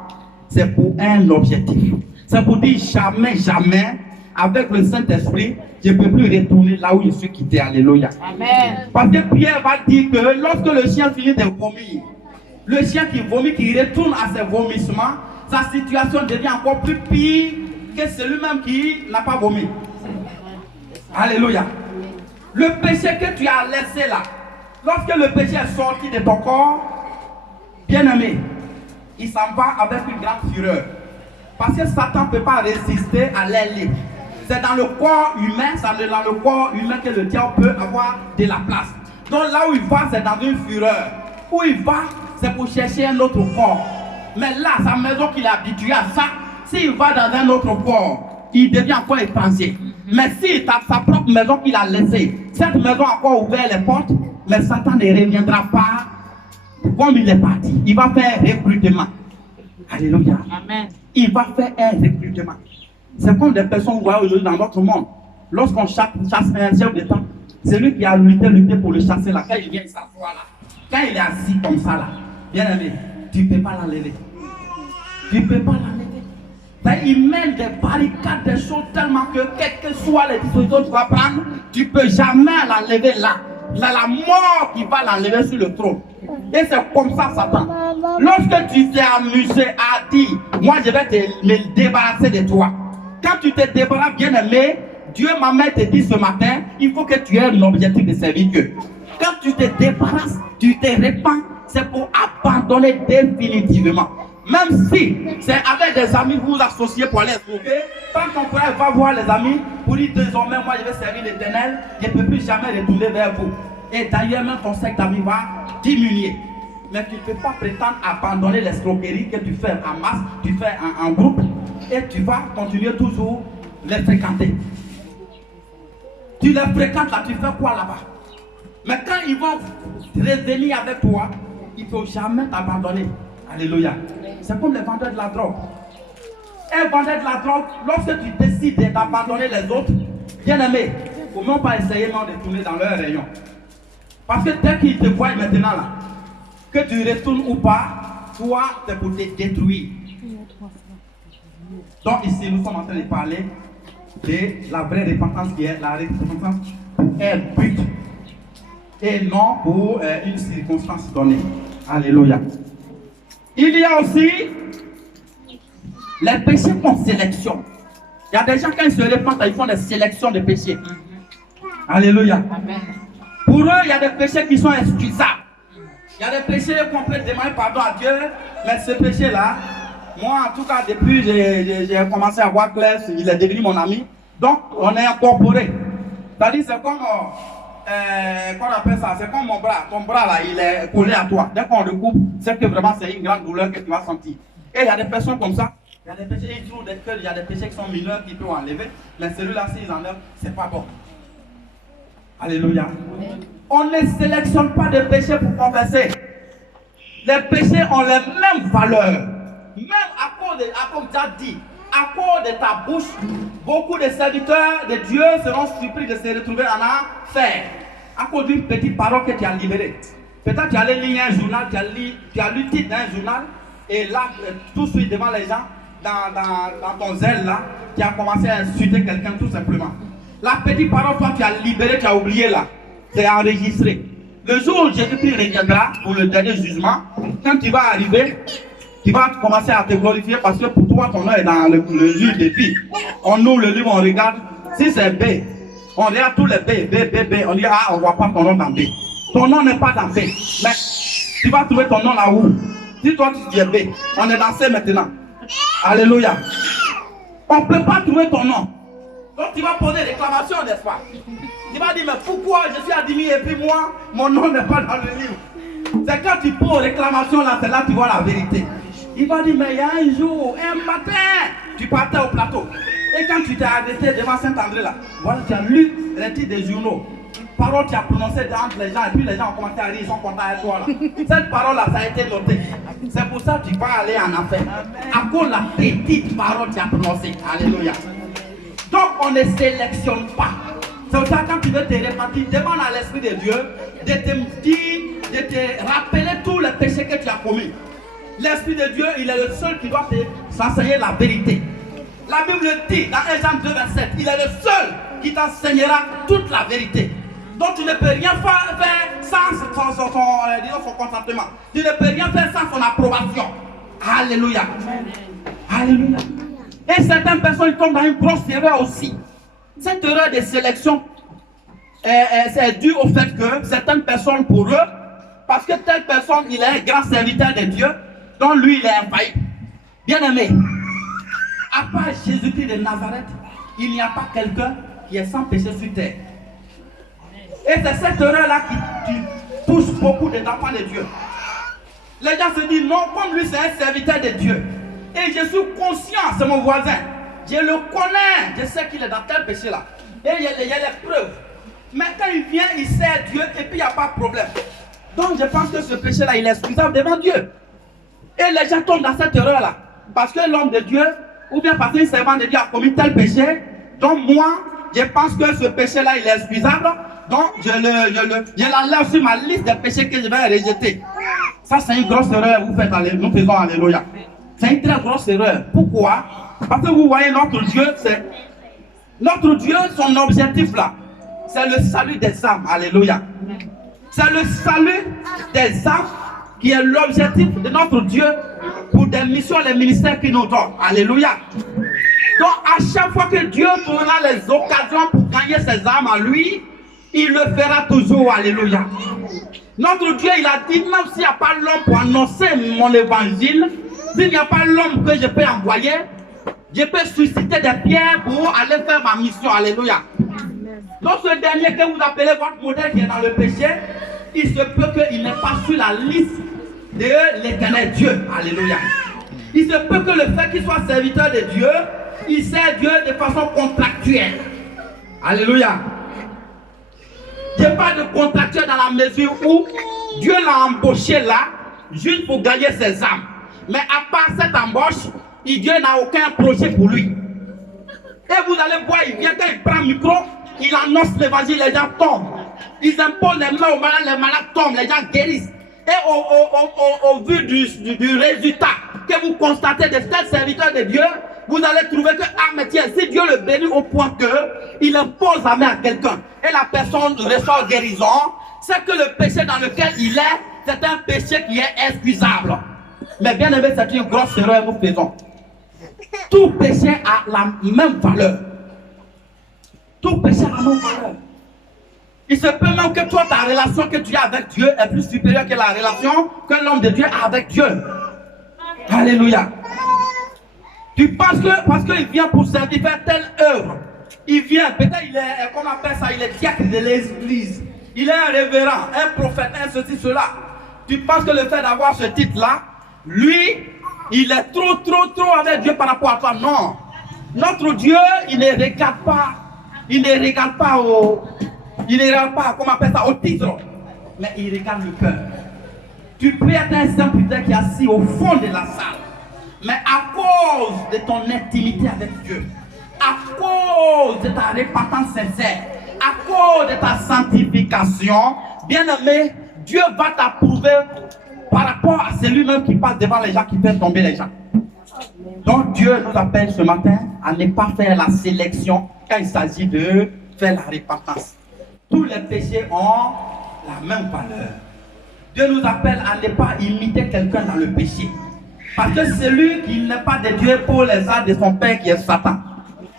c'est pour un objectif. C'est pour dire jamais, avec le Saint-Esprit, je ne peux plus retourner là où je suis quitté. Alléluia. Amen. Parce que Pierre va dire que lorsque le chien finit de vomir, le chien qui vomit, qui retourne à ses vomissements, sa situation devient encore plus pire que celui-même qui n'a pas vomi. Alléluia. Le péché que tu as laissé là, lorsque le péché est sorti de ton corps, bien aimé, il s'en va avec une grande fureur. Parce que Satan ne peut pas résister à l'air libre. C'est dans le corps humain, c'est dans le corps humain que le diable peut avoir de la place. Donc là où il va, c'est dans une fureur. Où il va, c'est pour chercher un autre corps. Mais là, sa maison qu'il est habitué à ça, s'il va dans un autre corps, il devient encore étranger. Mais si sa propre maison qu'il a laissée, cette maison a encore ouvert les portes, mais Satan ne reviendra pas comme il est parti. Il va faire un recrutement. Alléluia. Amen. Il va faire un recrutement. C'est comme des personnes vous voyez aujourd'hui dans notre monde. Lorsqu'on chasse un chef d'État, c'est lui qui a lutté pour le chasser là. Quand il vient s'asseoir là, quand il est assis comme ça là, bien aimé, tu ne peux pas l'enlever. Tu ne peux pas l'enlever. Il mène des barricades, des choses tellement que quelles que soient les dispositions que tu vas prendre, tu ne peux jamais l'enlever là. c'est la mort qui va l'enlever sur le trône. Et c'est comme ça, Satan. Lorsque tu t'es amusé à dire, moi je vais me débarrasser de toi. Quand tu te débarrasses, bien aimé, Dieu m'a même te dit ce matin, il faut que tu aies un objectif de servir Dieu. Quand tu te débarrasses, tu te répands, c'est pour abandonner définitivement. Même si c'est avec des amis, vous vous associez pour aller escroquer, quand ton frère va voir les amis, pour dire désormais, moi je vais servir l'Éternel, je ne peux plus jamais retourner vers vous. Et d'ailleurs, même ton cercle d'amis va diminuer. Mais tu ne peux pas prétendre abandonner l'escroquerie que tu fais en masse, tu fais en groupe, et tu vas continuer toujours les fréquenter. Tu les fréquentes là, tu fais quoi là-bas? Mais quand ils vont revenir avec toi, il ne faut jamais t'abandonner. Alléluia. C'est comme les vendeurs de la drogue. Un vendeur de la drogue, lorsque tu décides d'abandonner les autres, bien aimé, il ne faut même pas essayer de tourner dans leur rayon. Parce que dès qu'ils te voient maintenant là, que tu retournes ou pas, toi, c'est pour te détruire. Donc ici, nous sommes en train de parler de la vraie repentance qui est la repentance est but et non pour une circonstance donnée. Alléluia. Il y a aussi les péchés qu'on sélectionne. Il y a des gens quand ils se repentent, ils font des sélections de péchés. Alléluia. Amen. Pour eux, il y a des péchés qui sont excusables. Il y a des péchés qu'on peut demander pardon à Dieu, mais ce péché-là, moi en tout cas, depuis j'ai commencé à voir Claire, il est devenu mon ami, donc on est incorporé. C'est-à-dire, c'est comme, qu'on appelle ça, c'est comme mon bras. Ton bras là, il est collé à toi. Dès qu'on le coupe, c'est que vraiment c'est une grande douleur que tu vas sentir. Et il y a des personnes comme ça, il y a des péchés, ils trouvent qu'il y a des péchés qui sont mineurs qui peuvent enlever, mais celui-là, s'ils enlèvent, c'est pas bon. Alléluia. On ne sélectionne pas de péchés pour confesser. Les péchés ont les mêmes valeurs. Même à cause comme tu as dit, à cause de ta bouche, beaucoup de serviteurs de Dieu seront surpris de se retrouver en enfer. À cause d'une petite parole que tu as libérée. Peut-être tu allais lire un journal, tu as lu le titre d'un journal, et là, tout de suite devant les gens, dans ton zèle là, tu as commencé à insulter quelqu'un tout simplement. La petite parole, toi tu as libéré, tu as oublié là. C'est enregistré. Le jour où Jésus-Christ reviendra pour le dernier jugement, quand tu vas arriver, tu vas commencer à te glorifier parce que pour toi, ton nom est dans le livre de vie. On ouvre le livre, on regarde. Si c'est B, on regarde tous les B. On dit, ah, on ne voit pas ton nom dans B. Ton nom n'est pas dans B. Mais tu vas trouver ton nom là où? Si toi tu dis B, on est dans C maintenant. Alléluia. On ne peut pas trouver ton nom. Donc tu vas poser réclamation, n'est-ce pas? Tu vas dire, mais pourquoi je suis admis et puis moi, mon nom n'est pas dans le livre? C'est quand tu poses réclamation là, c'est là que tu vois la vérité. Il va dire, mais il y a un jour, un matin, tu partais au plateau. Et quand tu t'es arrêté devant Saint-André là, voilà, tu as lu les titres des journaux. Parole tu as prononcée entre les gens et puis les gens ont commencé à rire, ils sont contents avec toi là. Cette parole là, ça a été noté. C'est pour ça que tu vas aller en enfer. À cause de la petite parole que tu as prononcée. Alléluia. Donc on ne sélectionne pas. C'est pour ça que quand tu veux te repentir, demande à l'Esprit de Dieu de te dire, de te rappeler tous les péchés que tu as commis. L'Esprit de Dieu, il est le seul qui doit t'enseigner la vérité. La Bible dit dans 1 Jean 2, 27, il est le seul qui t'enseignera toute la vérité. Donc tu ne peux rien faire sans son consentement. Tu ne peux rien faire sans son approbation. Alléluia. Alléluia. Et certaines personnes tombent dans une grosse erreur aussi. Cette erreur de sélection, c'est dû au fait que certaines personnes, pour eux, parce que telle personne, il est un grand serviteur de Dieu, donc lui, il est infaillible. Bien aimé, à part Jésus-Christ de Nazareth, il n'y a pas quelqu'un qui est sans péché sur terre. Et c'est cette erreur-là qui touche beaucoup d'enfants de Dieu. Les gens se disent, non, comme lui, c'est un serviteur de Dieu. Et je suis conscient, c'est mon voisin. Je le connais, je sais qu'il est dans tel péché là. Et il y a les preuves. Mais quand il vient, il sert Dieu et puis il n'y a pas de problème. Donc je pense que ce péché là, il est excusable devant Dieu. Et les gens tombent dans cette erreur là. Parce que l'homme de Dieu, ou bien parce qu'un servant de Dieu a commis tel péché. Donc moi, je pense que ce péché là, il est excusable. Donc je l'enlève sur ma liste des péchés que je vais rejeter. Ça c'est une grosse erreur, vous faites nous faisons alléluia. C'est une très grosse erreur. Pourquoi? Parce que vous voyez notre Dieu, son objectif là, c'est le salut des âmes. Alléluia. C'est le salut des âmes qui est l'objectif de notre Dieu pour des missions, les ministères qu'il nous donne. Alléluia. Donc à chaque fois que Dieu trouvera les occasions pour gagner ses âmes à lui, il le fera toujours. Alléluia. Notre Dieu, il a dit, même s'il n'y a pas l'homme pour annoncer mon évangile, s'il n'y a pas l'homme que je peux envoyer, je peux susciter des pierres pour aller faire ma mission. Alléluia. Donc ce dernier que vous appelez votre modèle qui est dans le péché, il se peut qu'il n'ait pas sur la liste de l'éternel Dieu. Alléluia. Il se peut que le fait qu'il soit serviteur de Dieu, il sert Dieu de façon contractuelle. Alléluia. Il n'y a pas de contractuel dans la mesure où Dieu l'a embauché là, juste pour gagner ses âmes. Mais à part cette embauche, Dieu n'a aucun projet pour lui. Et vous allez voir, il vient, quand il prend le micro, il annonce l'évangile, les gens tombent. Ils imposent les mains aux malades, les malades tombent, les gens guérissent. Et au vu du résultat que vous constatez de tel serviteur de Dieu, vous allez trouver que, ah mais tiens, si Dieu le bénit au point qu'il impose la main à quelqu'un et la personne ressort guérison, c'est que le péché dans lequel il est, c'est un péché qui est excusable. Mais bien aimé, c'est une grosse erreur que nous faisons. Tout péché a la même valeur. Tout péché a la même valeur. Il se peut même que toi, ta relation que tu as avec Dieu est plus supérieure que la relation que l'homme de Dieu a avec Dieu. Alléluia. Tu penses que parce qu'il vient pour servir, faire telle œuvre, il vient, peut-être il est, comment on appelle ça, il est diacre de l'église, il est un révérend, un prophète, un ceci, cela. Tu penses que le fait d'avoir ce titre-là, lui, il est trop avec Dieu par rapport à toi? Non. Notre Dieu, il ne regarde pas, comment on appelle ça, au titre, mais il regarde le cœur. Tu peux être un serviteur qui est assis au fond de la salle, mais à cause de ton intimité avec Dieu, à cause de ta repentance sincère, à cause de ta sanctification, bien aimé, Dieu va t'approuver par rapport à celui-même qui passe devant les gens, qui fait tomber les gens. Donc Dieu nous appelle ce matin à ne pas faire la sélection quand il s'agit de faire la repentance. Tous les péchés ont la même valeur. Dieu nous appelle à ne pas imiter quelqu'un dans le péché. Parce que celui qui n'est pas de Dieu pour les actes de son père qui est Satan.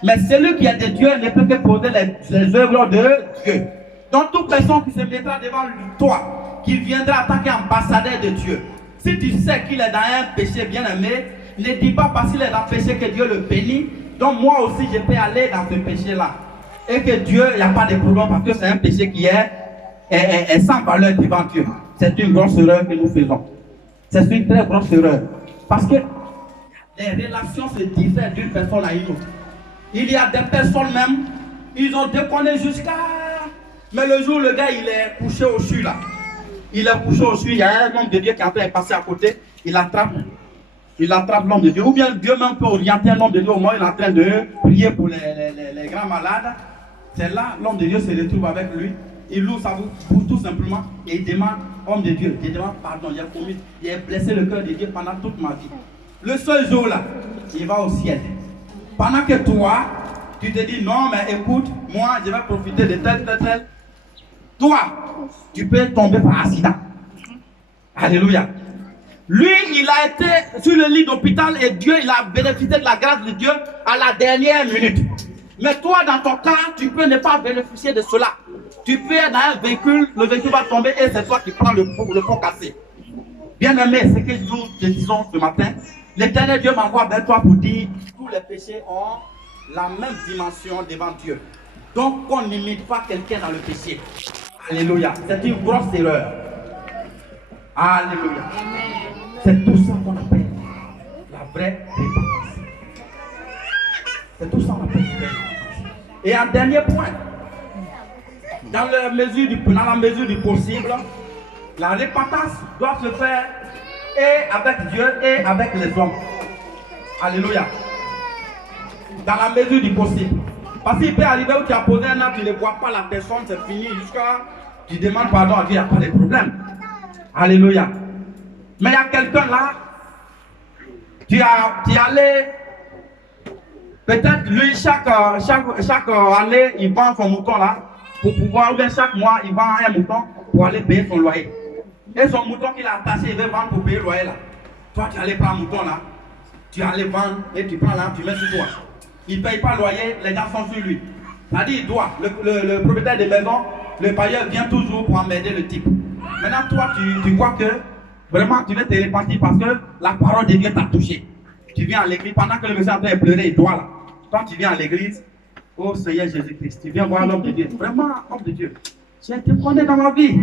Mais celui qui est de Dieu ne peut que poser les œuvres de Dieu. Donc toute personne qui se mettra devant toi, qui viendra en tant qu'ambassadeur de Dieu, si tu sais qu'il est dans un péché bien aimé, ne dis pas parce qu'il est dans le péché que Dieu le bénit. Donc moi aussi je peux aller dans ce péché-là. Et que Dieu, il n'y a pas de problème parce que c'est un péché qui est sans valeur devant Dieu. C'est une grosse erreur que nous faisons. C'est une très grosse erreur. Parce que les relations se diffèrent d'une personne à une autre. Il y a des personnes même, ils ont déconné jusqu'à... Mais le jour, le gars, il est couché au CHU là. Il est couché au CHU, il y a un homme de Dieu qui est en train de passer à côté. Il attrape l'homme de Dieu. Ou bien Dieu même peut orienter un homme de Dieu. Au moins, il est en train de prier pour les grands malades. C'est là, l'homme de Dieu se retrouve avec lui. Il loue sa bouche tout simplement et il demande, homme de Dieu, je demande pardon, j'ai blessé le cœur de Dieu pendant toute ma vie. Le seul jour là, il va au ciel. Pendant que toi, tu te dis non mais écoute, moi je vais profiter de tel. Toi, tu peux tomber par accident. Alléluia. Lui, il a été sur le lit d'hôpital et Dieu, il a bénéficié de la grâce de Dieu à la dernière minute. Mais toi, dans ton cas, tu peux ne pas bénéficier de cela. Tu peux être dans un véhicule, le véhicule va tomber et c'est toi qui prends le pont cassé. Bien aimé, c'est que nous te disons ce matin, l'Éternel Dieu m'envoie vers toi pour dire tous les péchés ont la même dimension devant Dieu. Donc, qu'on n'imite pas quelqu'un dans le péché. Alléluia. C'est une grosse erreur. Alléluia. C'est tout ça qu'on appelle la vraie repentance. C'est tout ça qu'on appelle la vraie repentance. Et un dernier point. Dans la mesure du possible, la repentance doit se faire et avec Dieu et avec les hommes. Alléluia. Dans la mesure du possible. Parce qu'il peut arriver où tu as posé un acte, tu ne vois pas la personne, c'est fini jusqu'à tu demandes pardon à Dieu, il n'y a pas de problème. Alléluia. Mais il y a quelqu'un là, tu es allé, peut-être lui chaque année, il vend son mouton là. pour pouvoir, ou bien chaque mois, il vend un mouton pour aller payer son loyer. Et son mouton qu'il a attaché, il veut vendre pour payer le loyer là. Toi, tu allais prendre un mouton là, tu allais vendre et tu prends là, tu mets sur toi. Il ne paye pas le loyer, les gens sont sur lui. C'est-à-dire, il doit, le propriétaire de maison, le bailleur vient toujours pour emmerder le type. Maintenant, toi, tu crois que vraiment tu veux te repentir parce que la parole de Dieu t'a touché. Tu viens à l'église, pendant que le monsieur est en train de pleurer, il doit là. Toi, tu viens à l'église, oh Seigneur Jésus-Christ, tu viens voir l'homme de Dieu. Vraiment, homme de Dieu. Je te connais dans ma vie.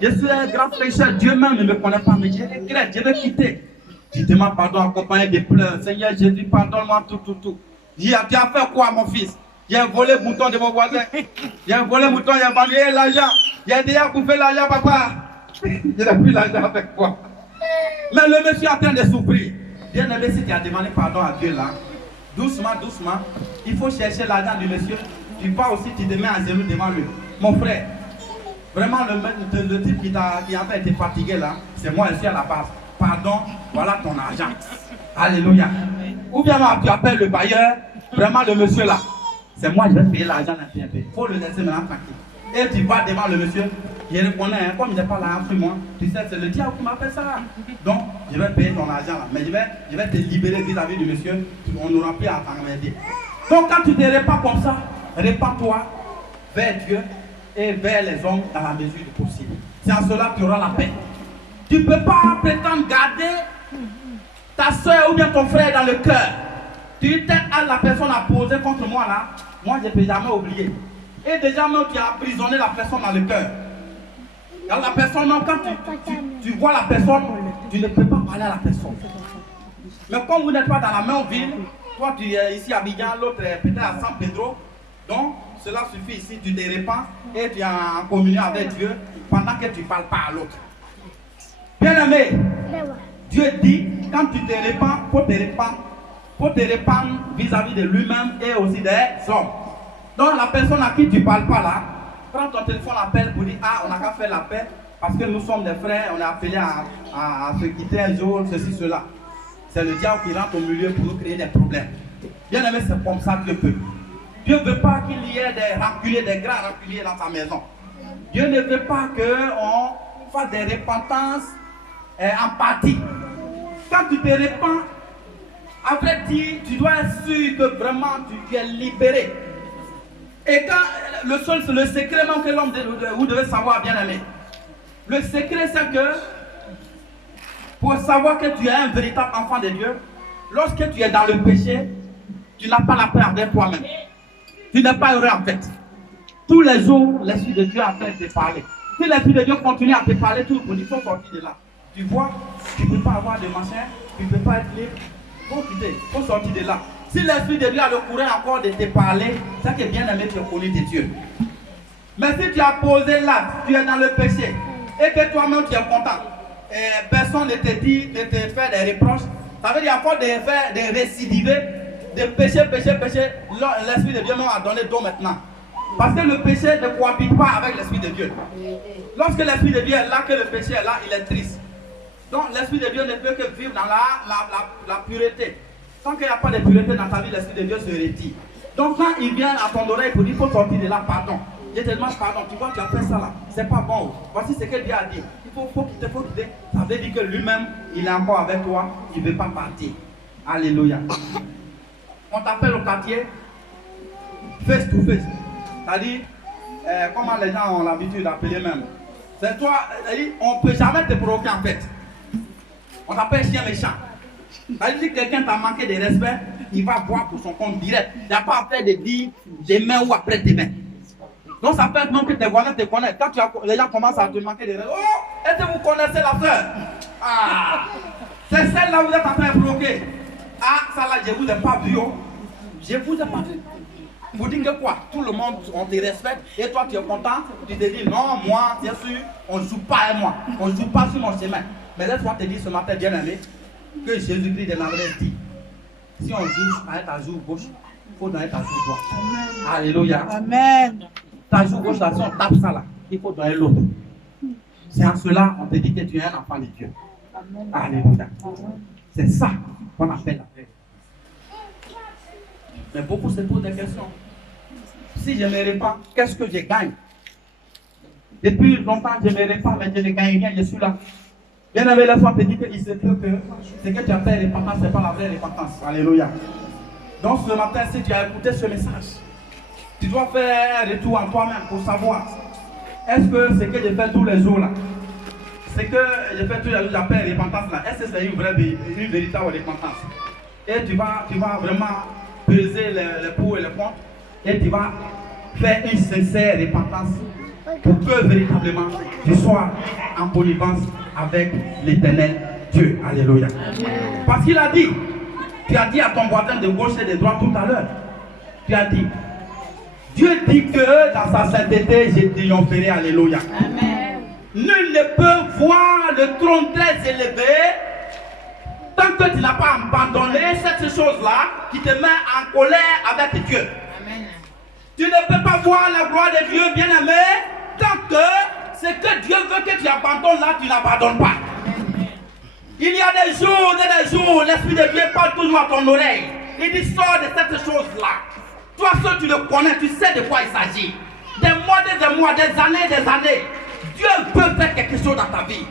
Je suis un grand pécheur. Dieu même ne me connaît pas, mais je regrette, je vais quitter. Tu demandes pardon accompagné de pleurs. Seigneur Jésus, pardonne-moi tout. Tu as fait quoi, mon fils? J'ai volé le mouton de mon voisin. J'ai volé le mouton, j'ai vendu l'argent. J'ai déjà bouffé l'argent, papa. Je n'ai plus l'argent avec quoi. Mais le monsieur est en train de souffrir. Bien aimé, si tu as demandé pardon à Dieu là, doucement, il faut chercher l'argent du monsieur. Tu pars aussi, tu te mets à genoux devant lui. Mon frère, vraiment le type qui a fait été fatigué là, c'est moi, je suis à la base. Pardon, voilà ton argent. Alléluia. Ou bien tu appelles le bailleur, vraiment le monsieur là. C'est moi, je vais payer l'argent d'un peu. Il faut le laisser maintenant tranquille. Et tu vas devant le monsieur, je reconnais, hein, comme il n'est pas là sur moi, tu sais, c'est le diable qui m'a fait ça. Donc, je vais payer ton argent là. Mais je vais te libérer vis-à-vis du monsieur, on n'aura plus à t'emmerder. Donc, quand tu te répands comme ça, répands-toi vers Dieu et vers les hommes dans la mesure du possible. C'est en cela que tu auras la paix. Tu ne peux pas prétendre garder ta soeur ou bien ton frère dans le cœur. Tu t'aides à la personne à poser contre moi là, moi je ne peux jamais oublier. Et déjà même tu as emprisonné la personne dans le cœur. La personne, même quand tu vois la personne, tu ne peux pas parler à la personne. Mais comme vous n'êtes pas dans la même ville, toi tu es ici à Abidjan, l'autre est peut-être à San Pedro, donc cela suffit ici, tu te répands et tu es en communion avec Dieu pendant que tu ne parles pas à l'autre. Bien aimé, Dieu dit, quand tu te répands, faut te répandre vis-à-vis de lui-même et aussi des hommes. Donc la personne à qui tu ne parles pas là, prends ton téléphone, appelle pour dire, ah, on n'a qu'à faire la paix parce que nous sommes des frères, on est appelé à se quitter un jour, ceci, cela. C'est le diable qui rentre au milieu pour nous créer des problèmes. Bien aimé, c'est comme ça que Dieu veut. Dieu ne veut pas qu'il y ait des rancuniers, des grands rancuniers dans sa maison. Dieu ne veut pas qu'on fasse des repentances en partie. Quand tu te répands, après tu dois être sûr que vraiment tu es libéré. Et quand le secret même que l'homme vous devez savoir, bien aimé, le secret c'est que pour savoir que tu es un véritable enfant de Dieu, lorsque tu es dans le péché, tu n'as pas la paix avec toi-même. Tu n'es pas heureux en fait. Tous les jours, l'Esprit de Dieu est en train de te parler. Si l'Esprit de Dieu continue à te parler, tout le monde, il faut sortir de là. Tu vois, tu ne peux pas avoir de machin, tu ne peux pas être libre. Il faut sortir de là. Si l'Esprit de Dieu a le courage encore de te parler, c'est que bien aimé, tu es connu de Dieu. Mais si tu as posé là, tu es dans le péché, et que toi-même tu es content, et personne ne te dit de te faire des reproches, ça veut dire à force de faire des récidiver, de pécher, l'Esprit de Dieu m'a donné dos maintenant. Parce que le péché ne cohabite pas avec l'Esprit de Dieu. Lorsque l'Esprit de Dieu est là, que le péché est là, il est triste. Donc l'Esprit de Dieu ne peut que vivre dans la pureté. Tant qu'il n'y a pas de pureté dans ta vie, l'Esprit de Dieu se retire. Donc quand il vient à ton oreille pour dire, il faut sortir de là, pardon. Je te demande pardon, tu vois, tu as fait ça là, c'est pas bon. Voici ce que Dieu a dit. Il faut quitter. Ça veut dire que lui-même, il est encore avec toi, il ne veut pas partir. Alléluia. On t'appelle au quartier, face to face. C'est-à-dire, comment les gens ont l'habitude d'appeler même. C'est toi, on ne peut jamais te provoquer en fait. On t'appelle chien méchant. C'est-à-dire que quelqu'un t'a manqué de respect, il va boire pour son compte direct. Il n'y a pas à faire de dire demain ou après demain. Donc ça peut être même que tes voisins te connaissent. Quand les gens commencent à te manquer de respect, oh, est-ce que vous connaissez la soeur? Ah, c'est celle-là que vous êtes en train de provoquer. Ah, ça là, je ne vous ai pas vu. Oh. Je ne vous ai pas vu. Vous dites que quoi? Tout le monde, on te respecte et toi tu es content. Tu te dis non, moi, bien sûr, on ne joue pas avec moi. On ne joue pas sur mon chemin. Mais laisse-moi te dire ce matin, bien aimé, que Jésus-Christ de Nazareth dit, si on joue avec ta joue gauche, il faut donner ta joue droite. Amen. Alléluia. Amen. Ta joue gauche, là, si on tape ça là, il faut donner l'autre. C'est en cela on te dit que tu es un enfant de Dieu. Amen. Alléluia. C'est ça qu'on appelle la paix. Mais beaucoup se posent des questions. Si je me répands, qu'est-ce que je gagne? Depuis longtemps, je ne me répare, mais je ne gagne rien, je suis là. Bien aimé, laisse-moi te dire qu'il se peut que ce que tu appelles repentance, ce n'est pas la vraie repentance. Alléluia. Donc ce matin, si tu as écouté ce message, tu dois faire un retour en toi-même pour savoir est-ce que ce que je fais tous les jours là, ce que je fais tous les jours, j'appelle repentance là, est-ce que c'est une véritable repentance? Et tu vas vraiment peser les pour et les contre et tu vas faire une sincère repentance pour que véritablement tu sois en connivence avec l'éternel Dieu. Alléluia. Amen. Parce qu'il a dit, tu as dit à ton voisin de gauche et de droite tout à l'heure, tu as dit, Dieu dit que dans sa sainteté, je triompherai. Alléluia. Amen. Nul ne peut voir le trône très élevé tant que tu n'as pas abandonné cette chose-là qui te met en colère avec Dieu. Amen. Tu ne peux pas voir la gloire de Dieu, bien-aimé, tant que ce que Dieu veut que tu abandonnes là, tu n'abandonnes pas. Amen. Il y a des jours, l'Esprit de Dieu parle toujours à ton oreille. Il dit, sors de cette chose-là. Toi seul, tu le connais, tu sais de quoi il s'agit. Des mois, des années. Dieu peut faire quelque chose dans ta vie.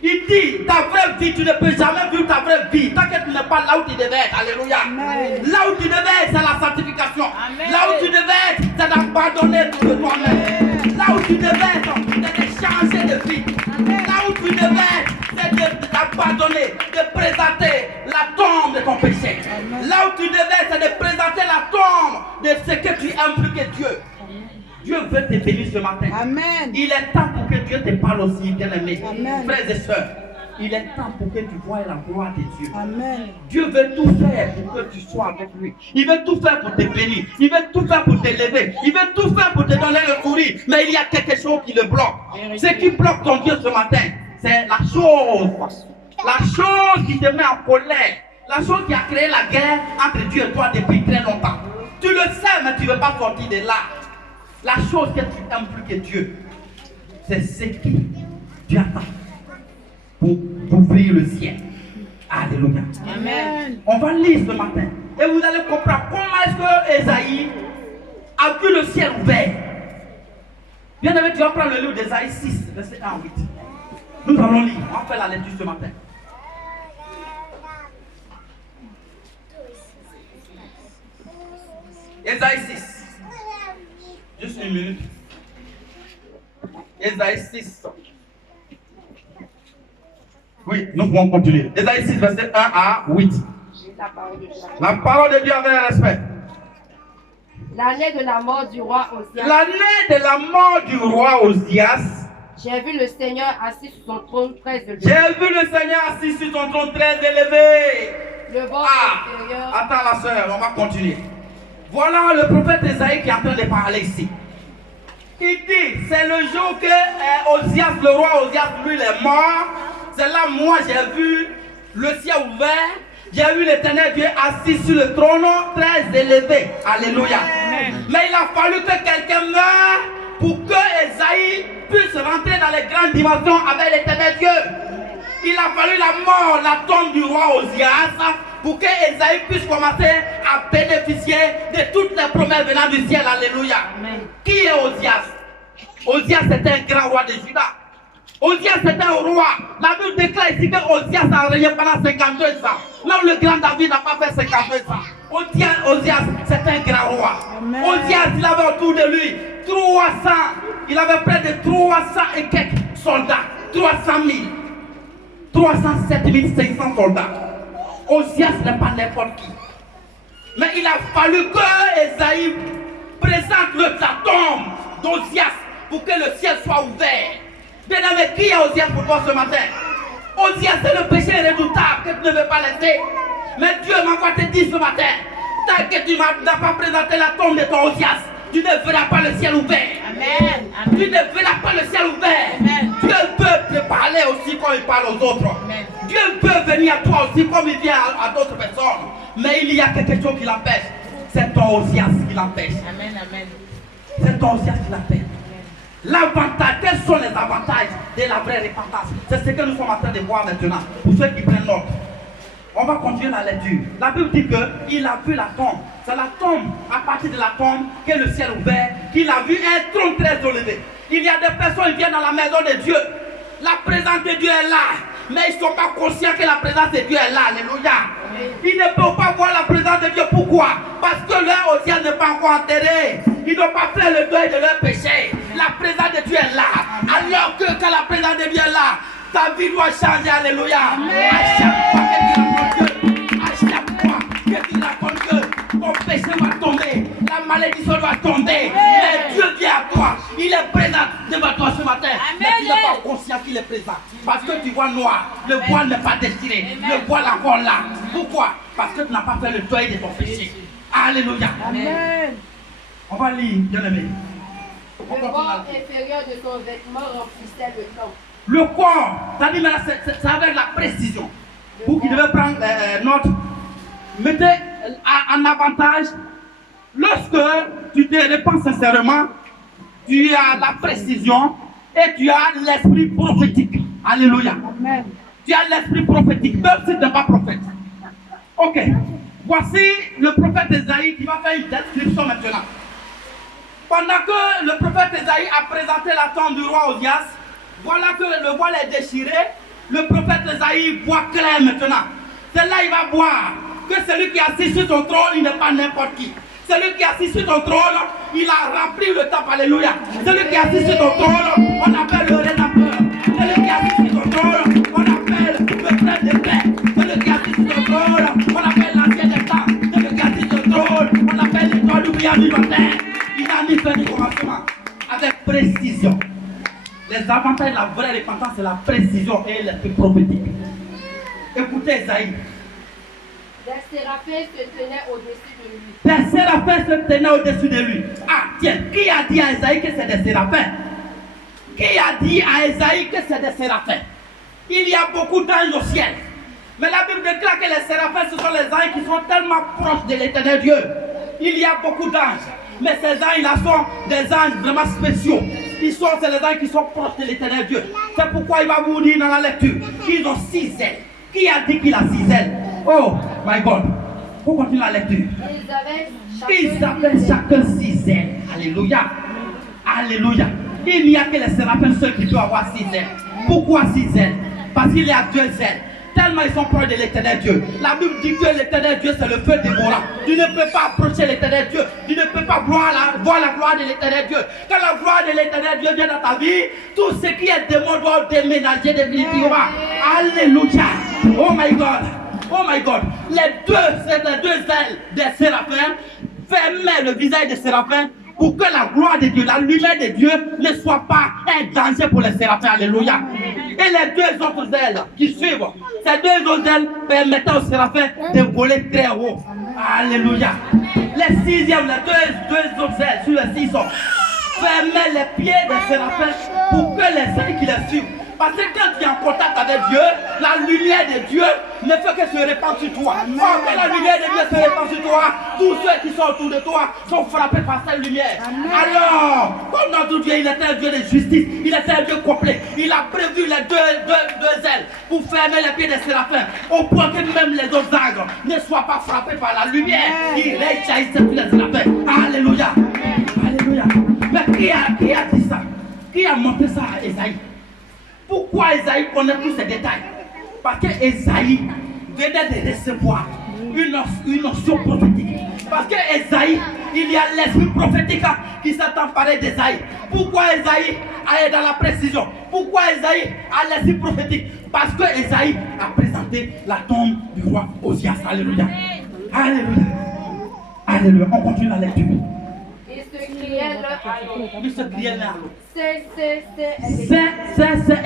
Il dit, ta vraie vie, tu ne peux jamais vivre ta vraie vie tant que tu n'es pas là où tu devais être. Alléluia. Amen. Là où tu devais être, c'est la sanctification. Amen. Là où tu devais être, c'est d'abandonner tout de toi-même. Là où tu devais être, c'est de changer de vie. Amen. Là où tu devais être, c'est d'abandonner, de présenter la tombe de ton péché. Amen. Là où tu devais être, c'est de présenter la tombe de ce que tu impliques Dieu. Dieu veut te bénir ce matin. Amen. Il est temps pour que Dieu te parle aussi, bien-aimé. Frères et sœurs, il est temps pour que tu voies la gloire de Dieu. Amen. Dieu veut tout faire pour que tu sois avec lui. Il veut tout faire pour te bénir. Il veut tout faire pour t'élever. Il veut tout faire pour te donner le courir. Mais il y a quelque chose qui le bloque. Ce qui bloque ton Dieu ce matin, c'est la chose. La chose qui te met en colère. La chose qui a créé la guerre entre Dieu et toi depuis très longtemps. Tu le sais, mais tu ne veux pas sortir de là. La chose que tu impliques Dieu, c'est ce qui tu attends pour ouvrir le ciel. Alléluia. Amen. On va lire ce matin et vous allez comprendre comment est-ce que Ésaïe a vu le ciel ouvert. Bien aimé, tu vas prendre le livre d'Ésaïe 6, verset 1 à 8. Nous allons lire, on va faire la lecture ce matin. Ésaïe 6. Juste une minute. Ésaïe 6. Oui, nous pouvons continuer. Ésaïe 6, verset 1 à 8. La parole de Dieu avec respect. L'année de la mort du roi Osias. L'année de la mort du roi Osias. J'ai vu le Seigneur assis sur son trône très élevé. J'ai vu le Seigneur assis sur son trône très élevé. Le bord intérieur. Attends la soeur, on va continuer. Voilà le prophète Ésaïe qui est en train de parler ici. Il dit, c'est le jour que Osias, le roi Osias, lui, il est mort. C'est là, moi, j'ai vu le ciel ouvert. J'ai vu l'Éternel Dieu assis sur le trône très élevé. Alléluia. Amen. Mais il a fallu que quelqu'un meure pour que Ésaïe puisse rentrer dans les grandes dimensions avec l'Éternel Dieu. Il a fallu la mort, la tombe du roi Osias pour que Ésaïe puisse commencer à bénéficier de toutes les promesses venant du ciel. Alléluia. Amen. Qui est Osias? Osias c'était un grand roi de Juda. Osias c'était un roi. La Bible déclare ici que Osias a régné pendant 52 ans. Là où le grand David n'a pas fait 52 ans. Osias c'était un grand roi. Amen. Osias, il avait autour de lui 300. Il avait près de 300 et quelques soldats. 300 000. 307 500 soldats. Osias n'est pas n'importe qui. Mais il a fallu que Ésaïe présente la tombe d'Osias pour que le ciel soit ouvert. Bien aimé, qui est Osias pour toi ce matin? Osias, c'est le péché redoutable que tu ne veux pas laisser. Mais Dieu m'envoie te dire ce matin, tant que tu n'as pas présenté la tombe de ton Osias, tu ne verras pas le ciel ouvert. Amen. Amen. Tu ne verras pas le ciel ouvert. Amen. Dieu peut te parler aussi comme il parle aux autres. Amen. Dieu peut venir à toi aussi comme il vient à d'autres personnes. Mais il y a quelque chose qui l'empêche. C'est ton Osias qui l'empêche. Amen, amen. C'est ton Osias qui l'empêche. L'avantage, quels sont les avantages de la vraie repentance? C'est ce que nous sommes en train de voir maintenant. Pour ceux qui prennent note. On va continuer la lecture. La Bible dit qu'il a vu la tombe. C'est la tombe, à partir de la tombe, que le ciel ouvert, qu'il a vu un trône très élevé. Il y a des personnes qui viennent dans la maison de Dieu. La présence de Dieu est là. Mais ils ne sont pas conscients que la présence de Dieu est là. Alléluia. Ils ne peuvent pas voir la présence de Dieu. Pourquoi? Parce que leur audience n'est pas encore enterrée. Ils n'ont pas fait le deuil de leur péché. La présence de Dieu est là. Alors que quand la présence de Dieu est là, ta vie doit changer. Alléluia. À chaque fois que tu rencontres Dieu, à chaque fois que tu rencontres Dieu, ton péché va tomber. La malédiction va tomber. Mais Dieu vient à toi. Il est présent devant toi ce matin. Mais tu n'es pas conscient qu'il est présent. Parce que tu vois noir. Le voile n'est pas déchiré. Le voile est encore là. Pourquoi? Parce que tu n'as pas fait le deuil de ton péché. Alléluia. Amen. On va lire, bien-aimé. Le bord inférieur de son vêtement remplissait le temps. Le corps, ça dit maintenant, c'est avec la précision. Vous qui devez prendre note, mettez en avantage, lorsque tu te répands sincèrement, tu as la précision et tu as l'esprit prophétique. Alléluia. Amen. Tu as l'esprit prophétique, même si tu n'es pas prophète. Ok. Voici le prophète Esaïe qui va faire une description maintenant. Pendant que le prophète Esaïe a présenté la tombe du roi Osias, voilà que le voile est déchiré, le prophète Esaïe voit clair maintenant. C'est là il va voir que celui qui est assis sur son trône, il n'est pas n'importe qui. Celui qui est assis sur ton trône, il a rempli le temple. Alléluia. Celui qui est assis sur ton trône, on appelle le rédempteur. Celui qui est assis sur ton trône, on appelle le frère de paix. Celui qui est assis sur ton trône, on appelle l'ancien des temps. Celui qui est assis sur ton trône, on appelle l'étoile du brillant du matin. Il a mis fin du commencement avec précision. Les avantages de la vraie repentance, c'est la précision et l'esprit prophétique. Écoutez Esaïe. Des séraphins se tenaient au-dessus de lui. Les séraphins se tenaient au-dessus de lui. Ah, tiens, qui a dit à Esaïe que c'est des séraphins? Qui a dit à Esaïe que c'est des séraphins? Il y a beaucoup d'anges au ciel. Mais la Bible déclare que les séraphins, ce sont les anges qui sont tellement proches de l'éternel Dieu. Il y a beaucoup d'anges. Mais ces anges-là sont des anges vraiment spéciaux. C'est les anges qui sont proches de l'éternel Dieu. C'est pourquoi il va vous dire dans la lecture qu'ils ont 6 ailes. Qui a dit qu'il a 6 ailes? Oh my God. Faut continuer la lecture. Ils avaient chacun 6 ailes. Alléluia. Alléluia. Il n'y a que les séraphins seuls qui peuvent avoir 6 ailes. Pourquoi 6 ailes? Parce qu'il y a 2 ailes. Tellement ils sont proches de l'éternel Dieu. La Bible dit que l'éternel Dieu c'est le feu dévorant. Tu ne peux pas approcher l'éternel Dieu. Tu ne peux pas voir la gloire de l'éternel Dieu. Quand la gloire de l'éternel Dieu vient dans ta vie, tout ce qui est démon doit déménager définitivement. Alléluia. Oh my God. Oh my God. C'est les 2 ailes des séraphins fermaient le visage des séraphins pour que la gloire de Dieu, la lumière de Dieu ne soit pas un danger pour les séraphins. Alléluia. Et les 2 autres ailes qui suivent, ces 2 autres ailes permettent aux séraphins de voler très haut. Alléluia. Les 6e, les 2 autres ailes sur les 6 fermaient les pieds des séraphins pour que les ailes qui les suivent. Parce que quand tu es en contact avec Dieu, la lumière de Dieu ne fait que se répandre sur toi. Quand la lumière de Dieu se répand sur toi, tous ceux qui sont autour de toi sont frappés par cette lumière. Alors, comme notre Dieu, il était un Dieu de justice, il était un Dieu complet. Il a prévu les deux ailes pour fermer les pieds des séraphins, au point que même les autres anges ne soient pas frappés par la lumière. Il réchasse sur les séraphins. Alléluia. Alléluia. Mais qui a dit ça? Qui a montré ça à Esaïe? Pourquoi Esaïe connaît tous ces détails? Parce que Esaïe venait de recevoir une notion prophétique. Parce que Esaïe, il y a l'esprit prophétique qui s'est emparé d'Esaïe. Pourquoi Esaïe est dans la précision? Pourquoi Esaïe a l'esprit prophétique? Parce que Esaïe a présenté la tombe du roi Osias. Alléluia. Alléluia. Alléluia. On continue la lecture. Il se criait l'un à l'autre. C'est,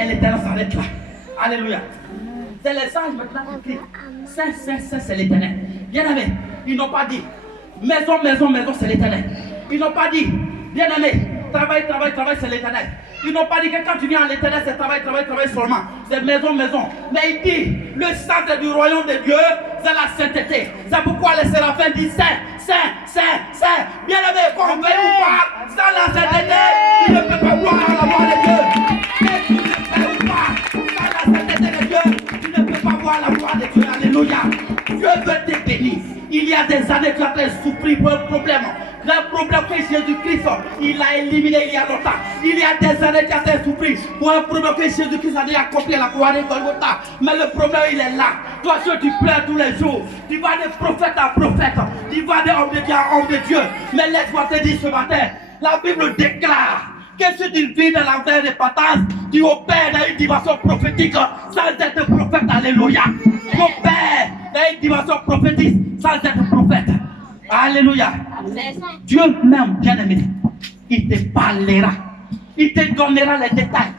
et l'éternel s'arrête là. Alléluia. C'est les anges maintenant qui crient. C'est l'éternel. Bien aimé, ils n'ont pas dit maison, maison, maison, c'est l'éternel. Ils n'ont pas dit, bien aimé, travail, travail, travail, c'est l'éternel. Ils n'ont pas dit que quand tu viens à l'éternel, c'est travail, travail, travail seulement. C'est maison, maison. Mais il dit, le centre du royaume de Dieu, c'est la sainteté. C'est pourquoi les séraphins disent Saint. Bien aimé, qu'on veuille ou pas, sans la sainteté, tu ne peux pas voir la gloire de Dieu. Mais tu ne peux ou pas, sans la sainteté de Dieu, tu ne peux pas voir la gloire de Dieu. Alléluia. Dieu veut te bénir. Il y a des années que tu as souffert pour un problème Le problème que Jésus-Christ, il a éliminé il y a longtemps. Il y a des années qui a été souffert pour un problème que Jésus-Christ a déjà accompli à la croix de Golgotha. Mais le problème, il est là. Toi, tu pleures tous les jours. Tu vas de prophète à prophète. Tu vas d'homme de Dieu à homme de Dieu. Mais laisse-moi te dire ce matin, la Bible déclare que si tu vis dans la vraie repentance, tu opères dans une dimension prophétique sans être prophète. Alléluia. Tu opères dans une dimension prophétique sans être prophète. Alléluia. Dieu même, bien-aimé, il te parlera. Il te donnera les détails.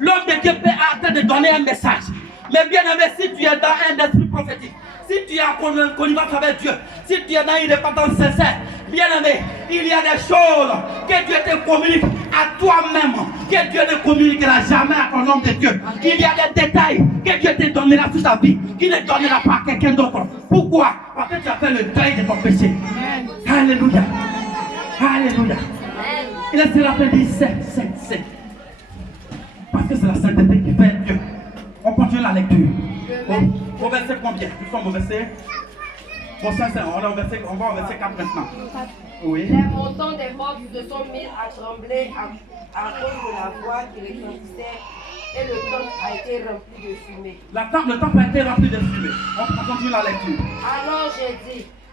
L'homme de Dieu peut attendre de donner un message. Mais bien-aimé, si tu es dans un esprit prophétique, si tu es en connivence avec Dieu, si tu es dans une repentance sincère, bien-aimé, il y a des choses que Dieu te communique à toi-même, que Dieu ne communiquera jamais à ton homme de Dieu. Il y a des détails que Dieu te donnera toute ta vie, qu'il ne donnera pas à quelqu'un d'autre. Pourquoi? Parce que tu as fait le deuil de ton péché. Alléluia. Alléluia. Il est la fin dit c'est. Parce que c'est la sainteté qui fait Dieu. On continue la lecture. Au verset combien? Nous sommes au verset. Bon, ça, on va au verset 4 maintenant. Oui. Les montants des morts se sont mis à trembler à cause de la voix qui retentissait et le temple a été rempli de fumée. Le temple a été rempli de fumée. On continue la lecture.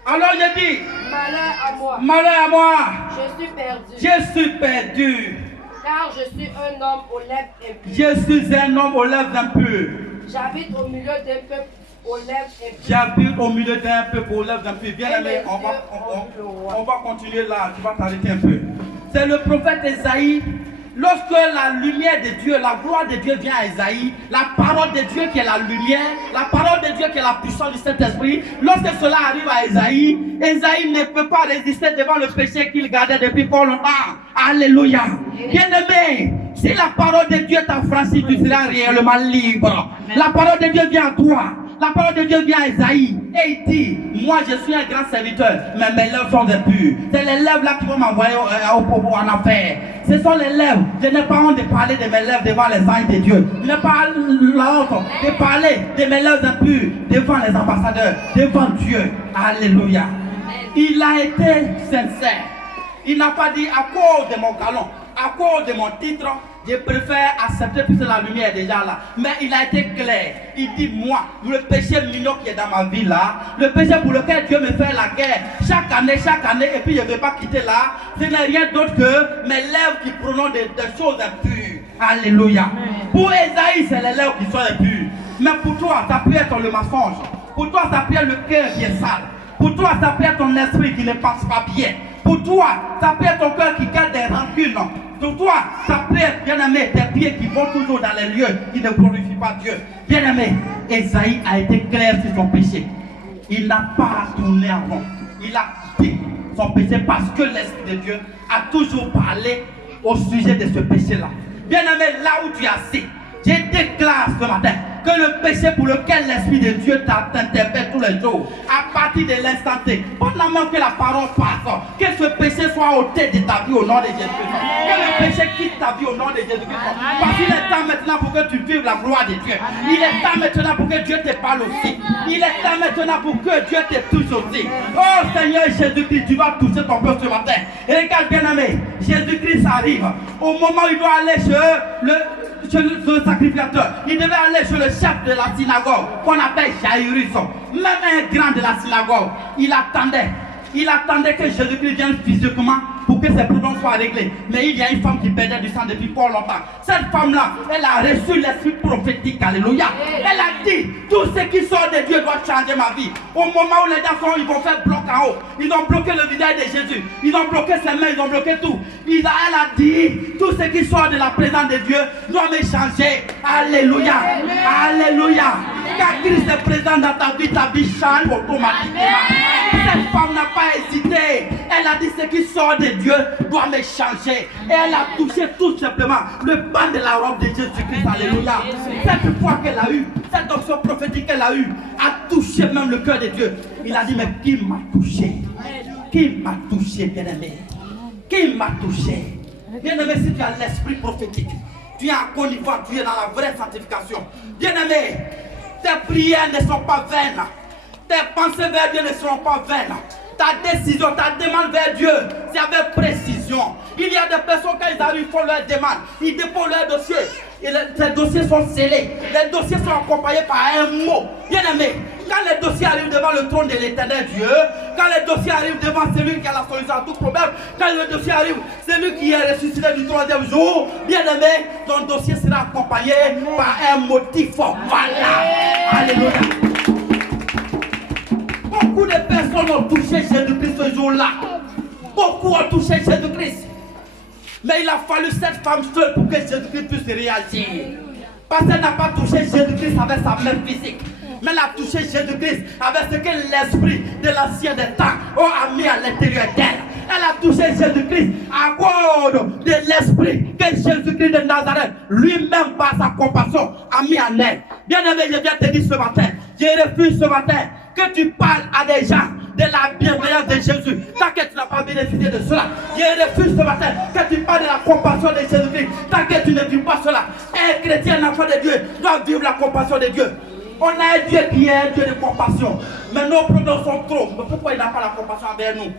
Alors j'ai dit, malheur à moi. Malheur à moi. Je suis perdu. Je suis perdu. Car je suis un homme aux lèvres impures. Je suis un homme aux lèvres impures. J'habite au milieu d'un peuple aux lèvres impures. J'habite au milieu d'un peuple aux lèvres impures. Bien aimé, on va continuer là. Tu vas t'arrêter un peu. C'est le prophète Esaïe. Lorsque la lumière de Dieu, la gloire de Dieu vient à Esaïe, la parole de Dieu qui est la lumière, la parole de Dieu qui est la puissance du Saint-Esprit, lorsque cela arrive à Esaïe, Esaïe ne peut pas résister devant le péché qu'il gardait depuis fort longtemps. Alléluia. Bien-aimé, si la parole de Dieu t'affranchit, tu seras réellement libre. La parole de Dieu vient à toi. La parole de Dieu vient à Esaïe et il dit, moi je suis un grand serviteur, mais mes lèvres sont impures. C'est les lèvres là qui vont m'envoyer en enfer. Ce sont les lèvres. Je n'ai pas honte de parler de mes lèvres devant les anges de Dieu. Je n'ai pas honte de parler de mes lèvres impures devant les ambassadeurs, devant Dieu. Alléluia. Il a été sincère. Il n'a pas dit à cause de mon galon, à cause de mon titre, je préfère accepter puisque la lumière est déjà là. Mais il a été clair. Il dit, moi, le péché mignon qui est dans ma vie là, le péché pour lequel Dieu me fait la guerre, chaque année, et puis je ne vais pas quitter là, ce n'est rien d'autre que mes lèvres qui prononcent des choses impures. Alléluia. Pour Esaïe, c'est les lèvres qui sont impures. Mais pour toi, ça peut être le mensonge. Pour toi, ça peut être le cœur qui est sale. Pour toi, ça peut être ton esprit qui ne pense pas bien. Pour toi, ça peut être ton cœur qui garde des rancunes. Pour toi, ça peut être, bien-aimé, des pieds qui vont toujours dans les lieux qui ne glorifient pas Dieu. Bien-aimé, Esaïe a été clair sur son péché. Il n'a pas tourné en rond. Il a dit son péché parce que l'Esprit de Dieu a toujours parlé au sujet de ce péché-là. Bien-aimé, là où tu es assis, je déclare ce matin que le péché pour lequel l'Esprit de Dieu t'interpelle tous les jours, à partir de l'instant T, pendant même que la parole passe, que ce péché soit ôté de ta vie au nom de Jésus-Christ. Que le péché quitte ta vie au nom de Jésus-Christ. Parce qu'il est temps maintenant pour que tu vives la gloire de Dieu. Il est temps maintenant pour que Dieu te parle aussi. Il est temps maintenant pour que Dieu te touche aussi. Oh Seigneur Jésus-Christ, tu vas toucher ton peuple ce matin. Et regarde bien aimé, Jésus-Christ arrive. Au moment où il doit aller chez le sacrificateur, il devait aller chez le chef de la synagogue qu'on appelle Jairus, même un grand de la synagogue. Il attendait que Jésus-Christ vienne physiquement pour que ses problèmes soient réglés. Mais il y a une femme qui perdait du sang depuis fort longtemps. Cette femme-là, elle a reçu l'esprit prophétique. Alléluia. Elle a dit, tout ce qui sort de Dieu doit changer ma vie. Au moment où les gens ils vont faire bloc en haut. Ils ont bloqué le visage de Jésus. Ils ont bloqué ses mains, ils ont bloqué tout. Elle a dit, tout ce qui sort de la présence de Dieu doit me changer. Alléluia. Alléluia. Quand Christ est présent dans ta vie change automatiquement. Cette femme n'a pas hésité. Elle a dit, ce qui sort de Dieu doit me changer. Et elle a touché tout simplement le ban de la robe de Jésus-Christ. Alléluia. Cette foi qu'elle a eue, cette option prophétique qu'elle a eue, a touché même le cœur de Dieu. Il a dit, mais qui m'a touché? Qui m'a touché, bien-aimé? Qui m'a touché? Bien-aimé, si tu as l'esprit prophétique, tu es en connivence, tu es dans la vraie sanctification. Bien-aimé, tes prières ne sont pas vaines. Tes pensées vers Dieu ne seront pas vaines. Ta décision, ta demande vers Dieu, c'est avec précision. Il y a des personnes, quand ils arrivent, font leur demande, ils déposent leur dossier. Et ces dossiers sont scellés. Les dossiers sont accompagnés par un mot. Bien aimé, quand les dossiers arrivent devant le trône de l'éternel Dieu, quand les dossiers arrivent devant celui qui a la solution à tout problème, quand le dossier arrive, celui qui est ressuscité du troisième jour, bien aimé, ton dossier sera accompagné par un motif. Voilà. Alléluia. Beaucoup de personnes ont touché Jésus-Christ ce jour-là. Beaucoup ont touché Jésus-Christ. Mais il a fallu cette femme seule pour que Jésus-Christ puisse réagir. Parce qu'elle n'a pas touché Jésus-Christ avec sa main physique. Mais elle a touché Jésus-Christ avec ce que l'esprit de l'ancien des temps a mis à l'intérieur d'elle. Elle a touché Jésus-Christ à cause de l'esprit que Jésus-Christ de Nazareth, lui-même par sa compassion, a mis en elle. Bien aimé, je viens te dire ce matin, je refuse ce matin que tu parles à des gens de la bienveillance de Jésus. Tant que tu n'as pas bénéficié de cela, je refuse ce matin que tu parles de la compassion de Jésus-Christ. Tant que tu ne vis pas cela, un chrétien, un enfant de Dieu, doit vivre la compassion de Dieu. On a un Dieu qui est un Dieu de compassion. Mais nos problèmes sont trop. Mais pourquoi il n'a pas la compassion envers nous?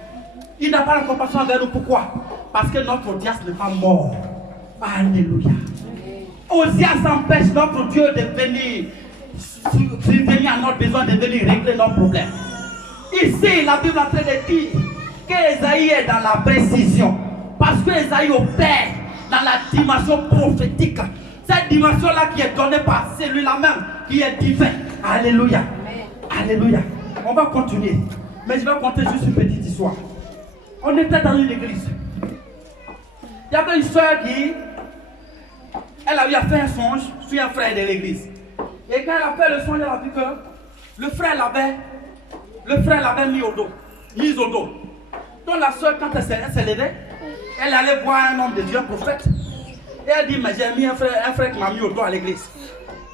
Il n'a pas la compassion envers nous. Pourquoi? Parce que notre Dieu n'est pas mort. Alléluia. Osias empêche notre Dieu de venir subvenir à notre besoin, de venir régler nos problèmes. Ici, la Bible est en train de dire qu'Ésaïe est dans la précision. Parce que Ésaïe opère dans la dimension prophétique. Cette dimension-là qui est donnée par celui-là même, qui est divin. Alléluia. Alléluia. On va continuer. Mais je vais compter juste une petite histoire. On était dans une église. Il y avait une soeur qui, elle avait fait un songe sur un frère de l'église. Et quand elle a fait le songe, elle a vu que le frère l'avait mis au dos. Donc la soeur, quand elle s'est levée, elle allait voir un homme de Dieu, un prophète. Et elle dit, mais j'ai mis un frère qui m'a mis au dos à l'église.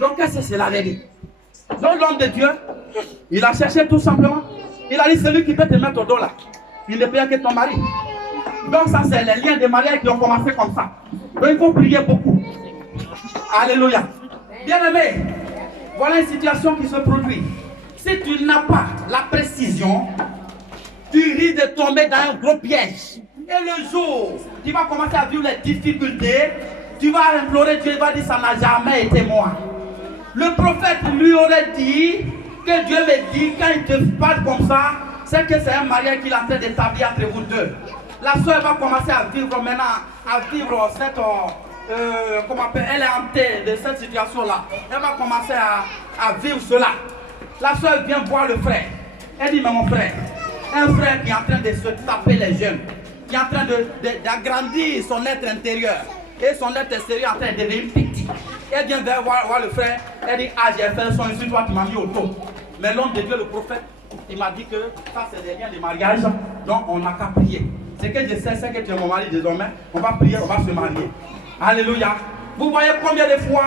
Donc qu'est-ce que cela avait dit? Donc l'homme de Dieu, il a cherché tout simplement. Il a dit, celui qui peut te mettre au dos là, il ne paye que ton mari. Donc ça c'est les liens de mariage qui ont commencé comme ça. Donc il faut prier beaucoup. Alléluia. Bien aimé, voilà une situation qui se produit. Si tu n'as pas la précision, tu risques de tomber dans un gros piège. Et le jour, tu vas commencer à vivre les difficultés, tu vas implorer Dieu, il va dire, ça n'a jamais été moi. Le prophète lui aurait dit, que Dieu me dit, quand il te parle comme ça, c'est que c'est un mariage qu'il est en train d'établir entre vous deux. La soeur va commencer à vivre maintenant, cette, elle est hantée de cette situation-là. Elle va commencer à vivre cela. La soeur vient voir le frère. Elle dit, mais mon frère, un frère qui est en train de se taper les jeunes, qui est en train d'agrandir son être intérieur, et son être extérieur est en train de devenir petit. Elle vient voir le frère, elle dit, ah j'ai fait le son ici, toi tu m'as mis au dos. Mais l'homme de Dieu, le prophète, il m'a dit que ça c'est des liens de mariage, donc on n'a qu'à prier. Ce que je sais, c'est que tu es mon mari désormais, on va prier, on va se marier. Alléluia. Vous voyez combien de fois,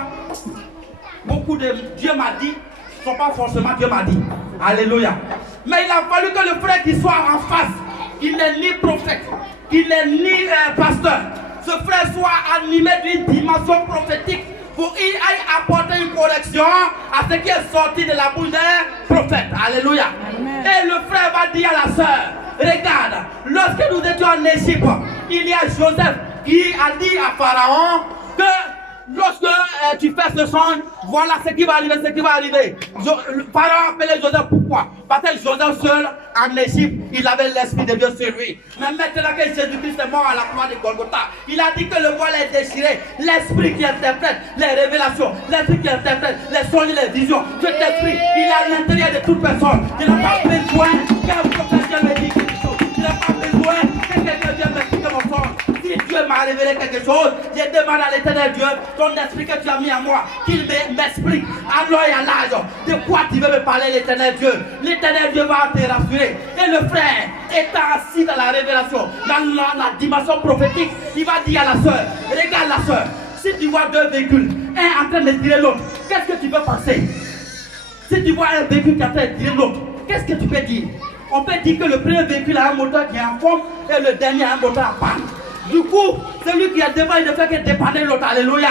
beaucoup de Dieu m'a dit, ne sont pas forcément Dieu m'a dit. Alléluia. Mais il a fallu que le frère qui soit en face, qu'il n'est ni prophète, qu'il n'est ni pasteur, ce frère soit animé d'une dimension prophétique pour qu'il aille apporter une correction à ce qui est sorti de la bouche d'un prophète. Alléluia. Amen. Et le frère va dire à la sœur, regarde, lorsque nous étions en Égypte, il y a Joseph qui a dit à Pharaon que lorsque tu fais ce songe, voilà ce qui va arriver, Pharaon a appelé Joseph, pourquoi? Parce que Joseph seul, en Égypte, il avait l'esprit de Dieu sur lui. Mais maintenant que Jésus-Christ est mort à la croix de Golgotha, il a dit que le voile est déchiré. L'esprit qui interprète les révélations, l'esprit qui interprète les songes et les visions, cet esprit, il est à l'intérieur de toute personne. Il n'a pas besoin qu'un prophète me dise quelque chose. Il n'a pas besoin que quelqu'un vienne m'expliquer mon songe. Si Dieu m'a révélé quelque chose, je demande à l'éternel Dieu, ton esprit que tu as mis en moi, qu'il m'explique à l'heure et à l'âge de quoi tu veux me parler, l'éternel Dieu. L'éternel Dieu va te rassurer. Et le frère, étant assis dans la révélation, dans la dimension prophétique, il va dire à la soeur, regarde la soeur, si tu vois deux véhicules, un en train de tirer l'autre, qu'est-ce que tu peux penser? Si tu vois un véhicule qui est en train de tirer l'autre, qu'est-ce que tu peux dire? On peut dire que le premier véhicule a un moteur qui est en forme et le dernier a un moteur en panne. Du coup, celui qui est devant, il ne fait que dépanner l'autre. Alléluia.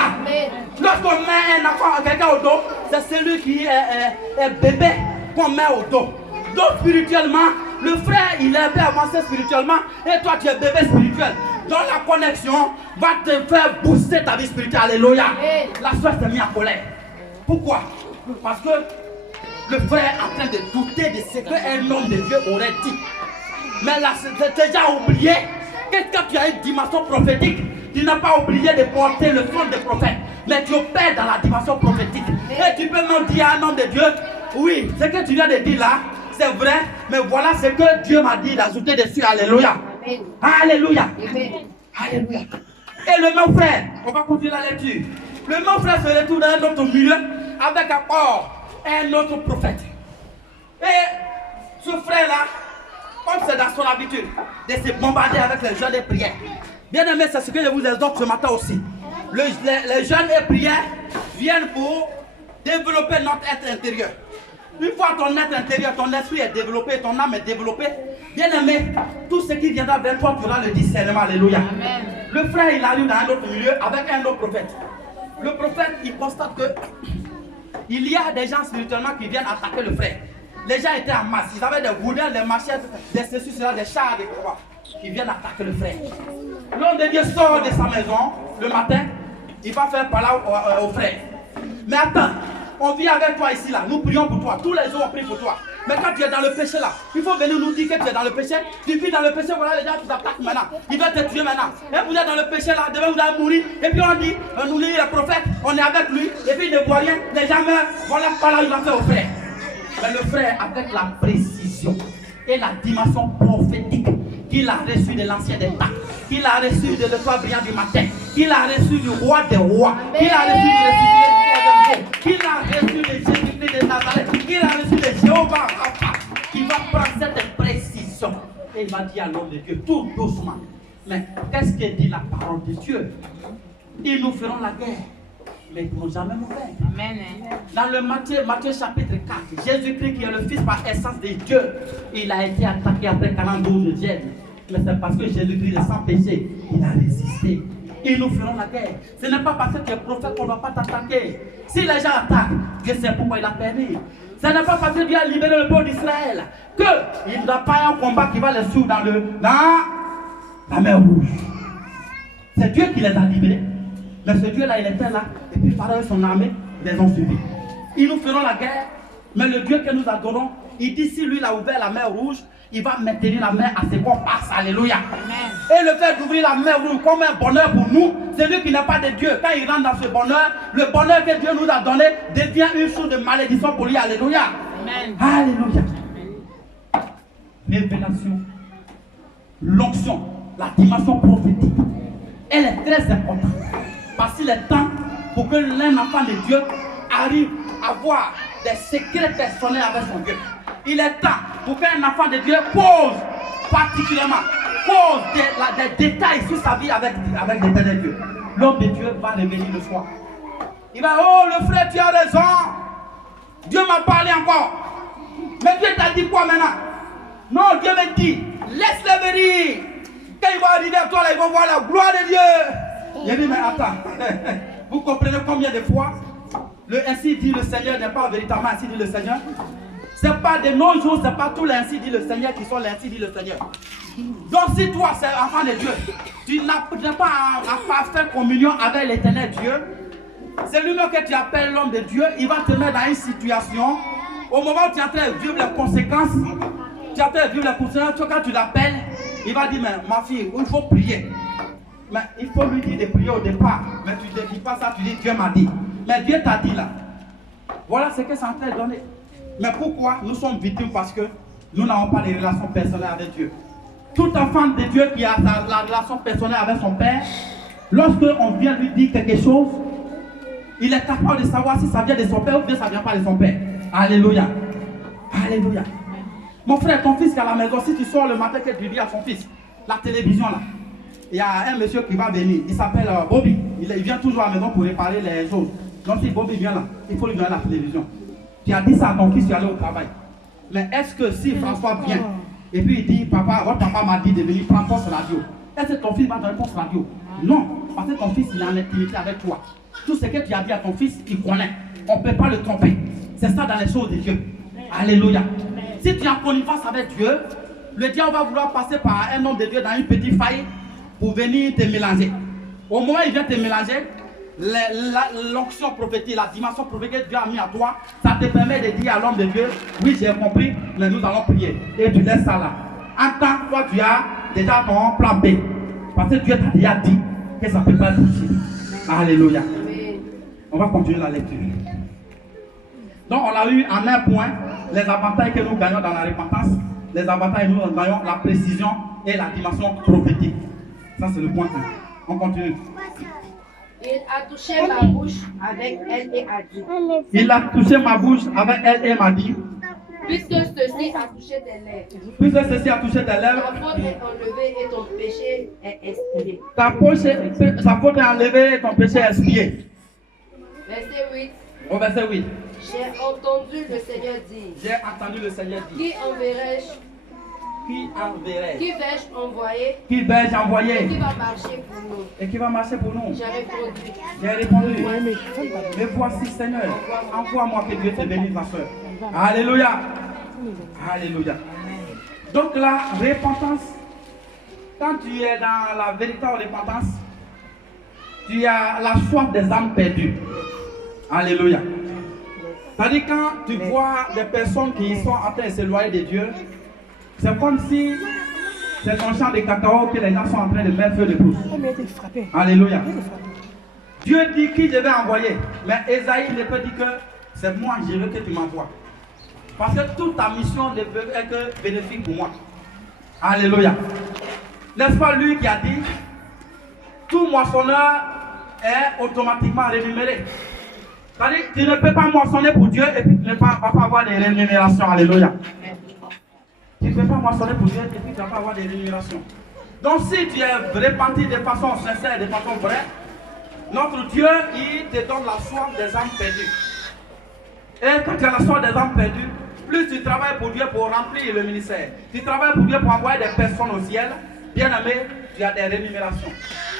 Lorsqu'on met un enfant, quelqu'un au dos, c'est celui qui est bébé qu'on met au dos. Donc spirituellement, Le frère, il est un peu avancé spirituellement et toi, tu es bébé spirituel. Donc la connexion va te faire booster ta vie spirituelle. Alléluia. La soeur s'est mise en colère. Pourquoi? Parce que le frère est en train de douter de ce qu'un homme de Dieu aurait dit. Mais là, tu as déjà oublié que quand tu as une dimension prophétique, tu n'as pas oublié de porter le son des prophètes. Mais tu opères dans la dimension prophétique. Et tu peux même dire à un homme de Dieu, oui, ce que tu viens de dire là, c'est vrai, mais voilà ce que Dieu m'a dit d'ajouter dessus. Alléluia. Alléluia. Alléluia. Et le même frère, on va continuer la lecture. Le même frère se retrouve dans un autre milieu avec encore un autre prophète. Et ce frère-là, comme c'est dans son habitude de se bombarder avec les jeunes et prières. Bien aimé, c'est ce que je vous exhorte ce matin aussi. Les jeunes et prières viennent pour développer notre être intérieur. Une fois ton être intérieur, ton esprit est développé, ton âme est développée, bien aimé, tout ce qui viendra vers toi, tu auras le discernement. Alléluia. Amen. Le frère, il arrive dans un autre milieu avec un autre prophète. Le prophète, il constate que il y a des gens spirituellement qui viennent attaquer le frère. Les gens étaient en masse, ils avaient des gourdins, des machettes, des ceci, cela, des chars, des combats. Ils viennent attaquer le frère. L'homme de Dieu sort de sa maison le matin, il va faire parler au frère. Mais attends, on vit avec toi ici là, nous prions pour toi, tous les jours on prie pour toi. Mais quand tu es dans le péché là, il faut venir nous dire que tu es dans le péché. Tu vis dans le péché, voilà les gens qui t'attaquent maintenant. Ils veulent te tuer maintenant. Et vous êtes dans le péché là, demain vous allez mourir. Et puis on dit, on nous lit le prophète, on est avec lui, et puis il ne voit rien, les gens meurent. Voilà par là il va faire au frère. Mais le frère, avec la précision et la dimension prophétique qu'il a reçue de l'ancien des temps, qu'il a reçu de l'étoile brillante du matin, qu'il a reçu du roi des rois, qu'il a reçu du ressuscité du qu'il a reçu de Jésus-Christ de Nazareth, qu'il a reçu de Jéhovah Rapha, il va prendre cette précision et il va dire à l'homme de Dieu tout doucement. Mais qu'est-ce que dit la parole de Dieu? Ils nous feront la guerre, mais ils ne vont jamais nous faire. Amen. Dans le Matthieu chapitre 4, Jésus-Christ qui est le Fils par essence de Dieu, il a été attaqué après 42 de gêne. Mais c'est parce que Jésus-Christ est sans péché, il a résisté. Ils nous feront la guerre. Ce n'est pas parce que tu es prophète qu'on ne va pas t'attaquer. Si les gens attaquent, Dieu sait pourquoi il a permis. Ce n'est pas parce que Dieu a libéré le peuple d'Israël qu'il n'y a pas un combat qui va les suivre dans la mer rouge. C'est Dieu qui les a libérés. Mais ce Dieu-là, il était là. Et puis, par son armée, ils les ont suivis. Ils nous feront la guerre. Mais le Dieu que nous adorons, il dit si lui, il a ouvert la mer rouge, il va maintenir la mer à ce qu'on passe. Alléluia. Amen. Et le fait d'ouvrir la mer rouge comme un bonheur pour nous, c'est lui qui n'a pas de Dieu. Quand il rentre dans ce bonheur, le bonheur que Dieu nous a donné devient une source de malédiction pour lui. Alléluia. Amen. Alléluia. Révélation, l'onction, la dimension prophétique, elle est très importante. Parce qu'il est temps pour que l'un enfant de Dieu arrive à voir des secrets personnels avec son Dieu. Il est temps pour qu'un enfant de Dieu pose particulièrement, pose des détails sur sa vie avec l'éternel Dieu. L'homme de Dieu va revenir le soir. Il va, oh le frère, tu as raison. Dieu m'a parlé encore. Mais Dieu t'a dit quoi maintenant? Non, Dieu me dit, laisse-les venir. Quand ils vont arriver à toi, là, ils vont voir la gloire de Dieu. J'ai dit, mais attends, vous comprenez combien de fois le ainsi dit le Seigneur n'est pas véritablement ainsi dit le Seigneur? Ce n'est pas de nos jours, ce n'est pas tous les ainsi dit le Seigneur qui sont les ainsi dit le Seigneur. Donc si toi, c'est enfant de Dieu, tu n'as pas à faire communion avec l'éternel Dieu, c'est lui-même que tu appelles l'homme de Dieu, il va te mettre dans une situation, au moment où tu es en train de vivre les conséquences, quand tu l'appelles, il va dire, mais ma fille, il faut prier. Mais il faut lui dire de prier au départ. Mais tu ne dis pas ça, tu dis Dieu m'a dit. Mais Dieu t'a dit là. Voilà ce que c'est en train de donner. Mais pourquoi nous sommes victimes? Parce que nous n'avons pas de relation personnelle avec Dieu. Tout enfant de Dieu qui a la relation personnelle avec son Père, lorsqu'on vient lui dire quelque chose, il est capable de savoir si ça vient de son Père ou bien ça ne vient pas de son Père. Alléluia. Alléluia. Mon frère, ton fils qui est à la maison, si tu sors le matin que tu dis à son fils, la télévision là, il y a un monsieur qui va venir, il s'appelle Bobby. Il vient toujours à la maison pour réparer les choses. Donc si Bobby vient là, il faut lui donner la télévision. Tu as dit ça à ton fils, tu es allé au travail. Mais est-ce que si François vient, et puis il dit, papa, votre papa m'a dit de venir prendre poste radio, est-ce que ton fils va donner poste radio? Non, parce que ton fils il est en intimité avec toi. Tout ce que tu as dit à ton fils, il connaît. On ne peut pas le tromper. C'est ça dans les choses de Dieu. Alléluia. Si tu es en connivence avec Dieu, le diable va vouloir passer par un homme de Dieu dans une petite faille pour venir te mélanger. Au moment où il vient te mélanger, l'onction prophétique, la dimension prophétique que Dieu a mis à toi, ça te permet de dire à l'homme de Dieu, oui j'ai compris, mais nous allons prier. Et tu laisses ça là. En tant que toi tu as déjà ton plan B. Parce que Dieu t'a déjà dit que ça ne peut pas être possible. Alléluia. On va continuer la lecture. Donc on a eu en un point les avantages que nous gagnons dans la repentance. Les avantages que nous gagnons la précision et la dimension prophétique. Ça c'est le point 1. On continue. Il a touché ma bouche avec elle et a dit. Il a touché ma bouche avec elle et m'a dit. Puisque ceci a touché tes lèvres. Puisque ceci a touché tes Ta lèvres. faute est enlevée et ton péché est expié. Ta faute est enlevée et ton péché est expié. Verset 8. Au verset 8. J'ai entendu le Seigneur dire. J'ai entendu le Seigneur dire. Qui enverrai-je? Qui enverrai? Qui vais-je envoyer? Qui vais-je envoyer? Qui va marcher pour nous? Et qui va marcher pour nous? J'ai répondu. J'ai répondu. Mais voici Seigneur, envoie-moi, que Dieu te bénisse ma soeur. Alléluia. Alléluia. Donc la repentance, quand tu es dans la véritable repentance, tu as la soif des âmes perdues. Alléluia. C'est-à-dire quand tu vois des personnes qui sont en train de s'éloigner de Dieu, c'est comme si c'est ton champ de cacao que les gens sont en train de mettre feu de brousse. Alléluia. Dieu dit qui je vais envoyer. Mais Esaïe ne peut dire que c'est moi, je veux que tu m'envoies. Parce que toute ta mission ne peut être que bénéfique pour moi. Alléluia. N'est-ce pas lui qui a dit, tout moissonneur est automatiquement rémunéré. C'est-à-dire, tu ne peux pas moissonner pour Dieu et puis tu ne vas pas avoir des rémunérations. Alléluia. Tu ne peux pas moissonner pour Dieu et puis tu ne vas pas avoir des rémunérations. Donc si tu es repenti de façon sincère, de façon vraie, notre Dieu, il te donne la soif des âmes perdues. Et quand tu as la soif des âmes perdues, plus tu travailles pour Dieu pour remplir le ministère, tu travailles pour Dieu pour envoyer des personnes au ciel, bien aimé, tu as des rémunérations.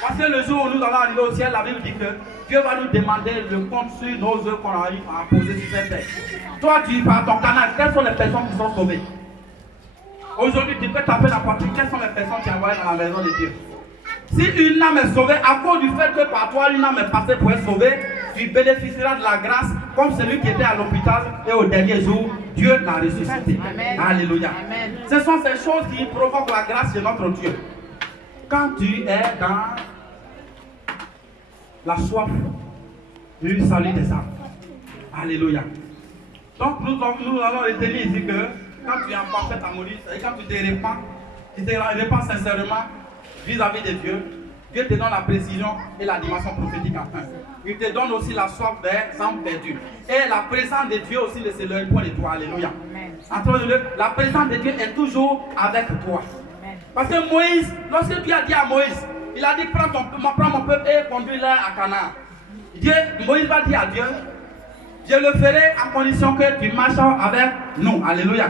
Parce que le jour où nous allons arriver au ciel, la Bible dit que Dieu va nous demander le compte sur nos œuvres qu'on a eu à poser sur cette terre. Toi, tu par ton canal, quelles sont les personnes qui sont sauvées? Aujourd'hui, tu peux taper la poitrine, quelles sont les personnes qui sont envoyées dans la maison de Dieu? Si une âme est sauvée, à cause du fait que par toi une âme est passée pour être sauvée, tu bénéficieras de la grâce comme celui qui était à l'hôpital et au dernier jour, Dieu l'a ressuscité. Amen. Alléluia. Amen. Ce sont ces choses qui provoquent la grâce de notre Dieu. Quand tu es dans la soif du salut des âmes. Alléluia. Donc nous allons retenir ici que quand tu es en parfaite harmonie, et quand tu te répands sincèrement vis-à-vis de Dieu, Dieu te donne la précision et la dimension prophétique à un. Il te donne aussi la soif des âmes perdues. Et la présence de Dieu aussi, c'est le point de toi. Alléluia. La présence de Dieu est toujours avec toi. Amen. Parce que Moïse, lorsque Dieu a dit à Moïse, il a dit prends mon peuple et conduis-le à Canaan. Moïse va dire à Dieu, je le ferai à condition que tu marches avec nous. Alléluia.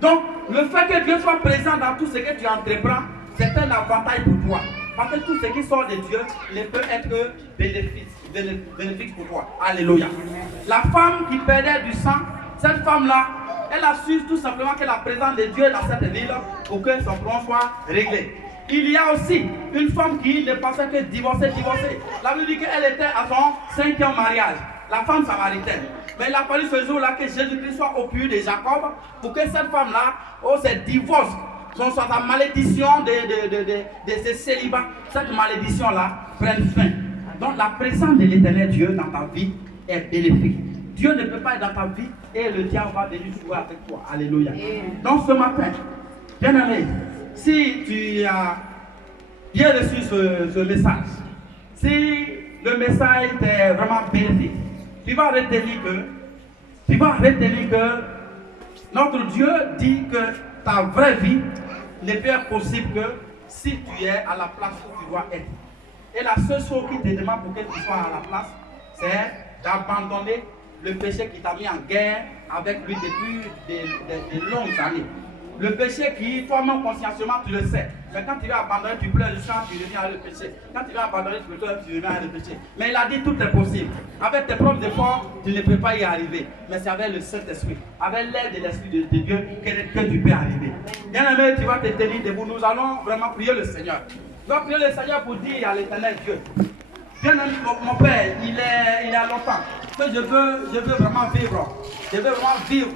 Donc, le fait que Dieu soit présent dans tout ce que tu entreprends, c'est un avantage pour toi. Parce que tout ce qui sort de Dieu ne peut être que bénéfique pour toi. Alléluia. La femme qui perdait du sang, cette femme-là, elle a su tout simplement que la présence de Dieu est dans cette ville pour que son problème soit réglé. Il y a aussi une femme qui ne pensait que divorcer. La Bible dit qu'elle était à son 5e mariage. La femme samaritaine. Mais il a fallu ce jour-là que Jésus-Christ soit au puits de Jacob pour que cette femme-là, ce divorce, soit la malédiction de ce célibat, cette malédiction-là prenne fin. Donc la présence de l'éternel Dieu dans ta vie est bénéfique. Dieu ne peut pas être dans ta vie et le diable va venir jouer avec toi. Alléluia. Donc ce matin, bien aimé, si tu as bien reçu ce message, si le message t'est vraiment bénéfique, tu vas retenir que notre Dieu dit que ta vraie vie ne peut être possible que si tu es à la place où tu dois être. Et la seule chose qui te demande pour que tu sois à la place, c'est d'abandonner le péché qui t'a mis en guerre avec lui depuis de longues années. Le péché qui, toi-même consciemment, tu le sais. Mais quand tu vas abandonner, tu pleures le sang, tu reviens à le péché. Quand tu vas abandonner, tu pleures, tu reviens à le péché. Mais il a dit tout est possible. Avec tes propres efforts, tu ne peux pas y arriver. Mais c'est avec le Saint-Esprit, avec l'aide de l'Esprit de Dieu que tu peux arriver. Bien-aimé, tu vas te tenir debout. Nous allons vraiment prier le Seigneur. Tu vas prier le Seigneur pour dire à l'Éternel Dieu. Bien-aimé, mon Père, il est à longtemps que je veux vraiment vivre. Je veux vraiment vivre.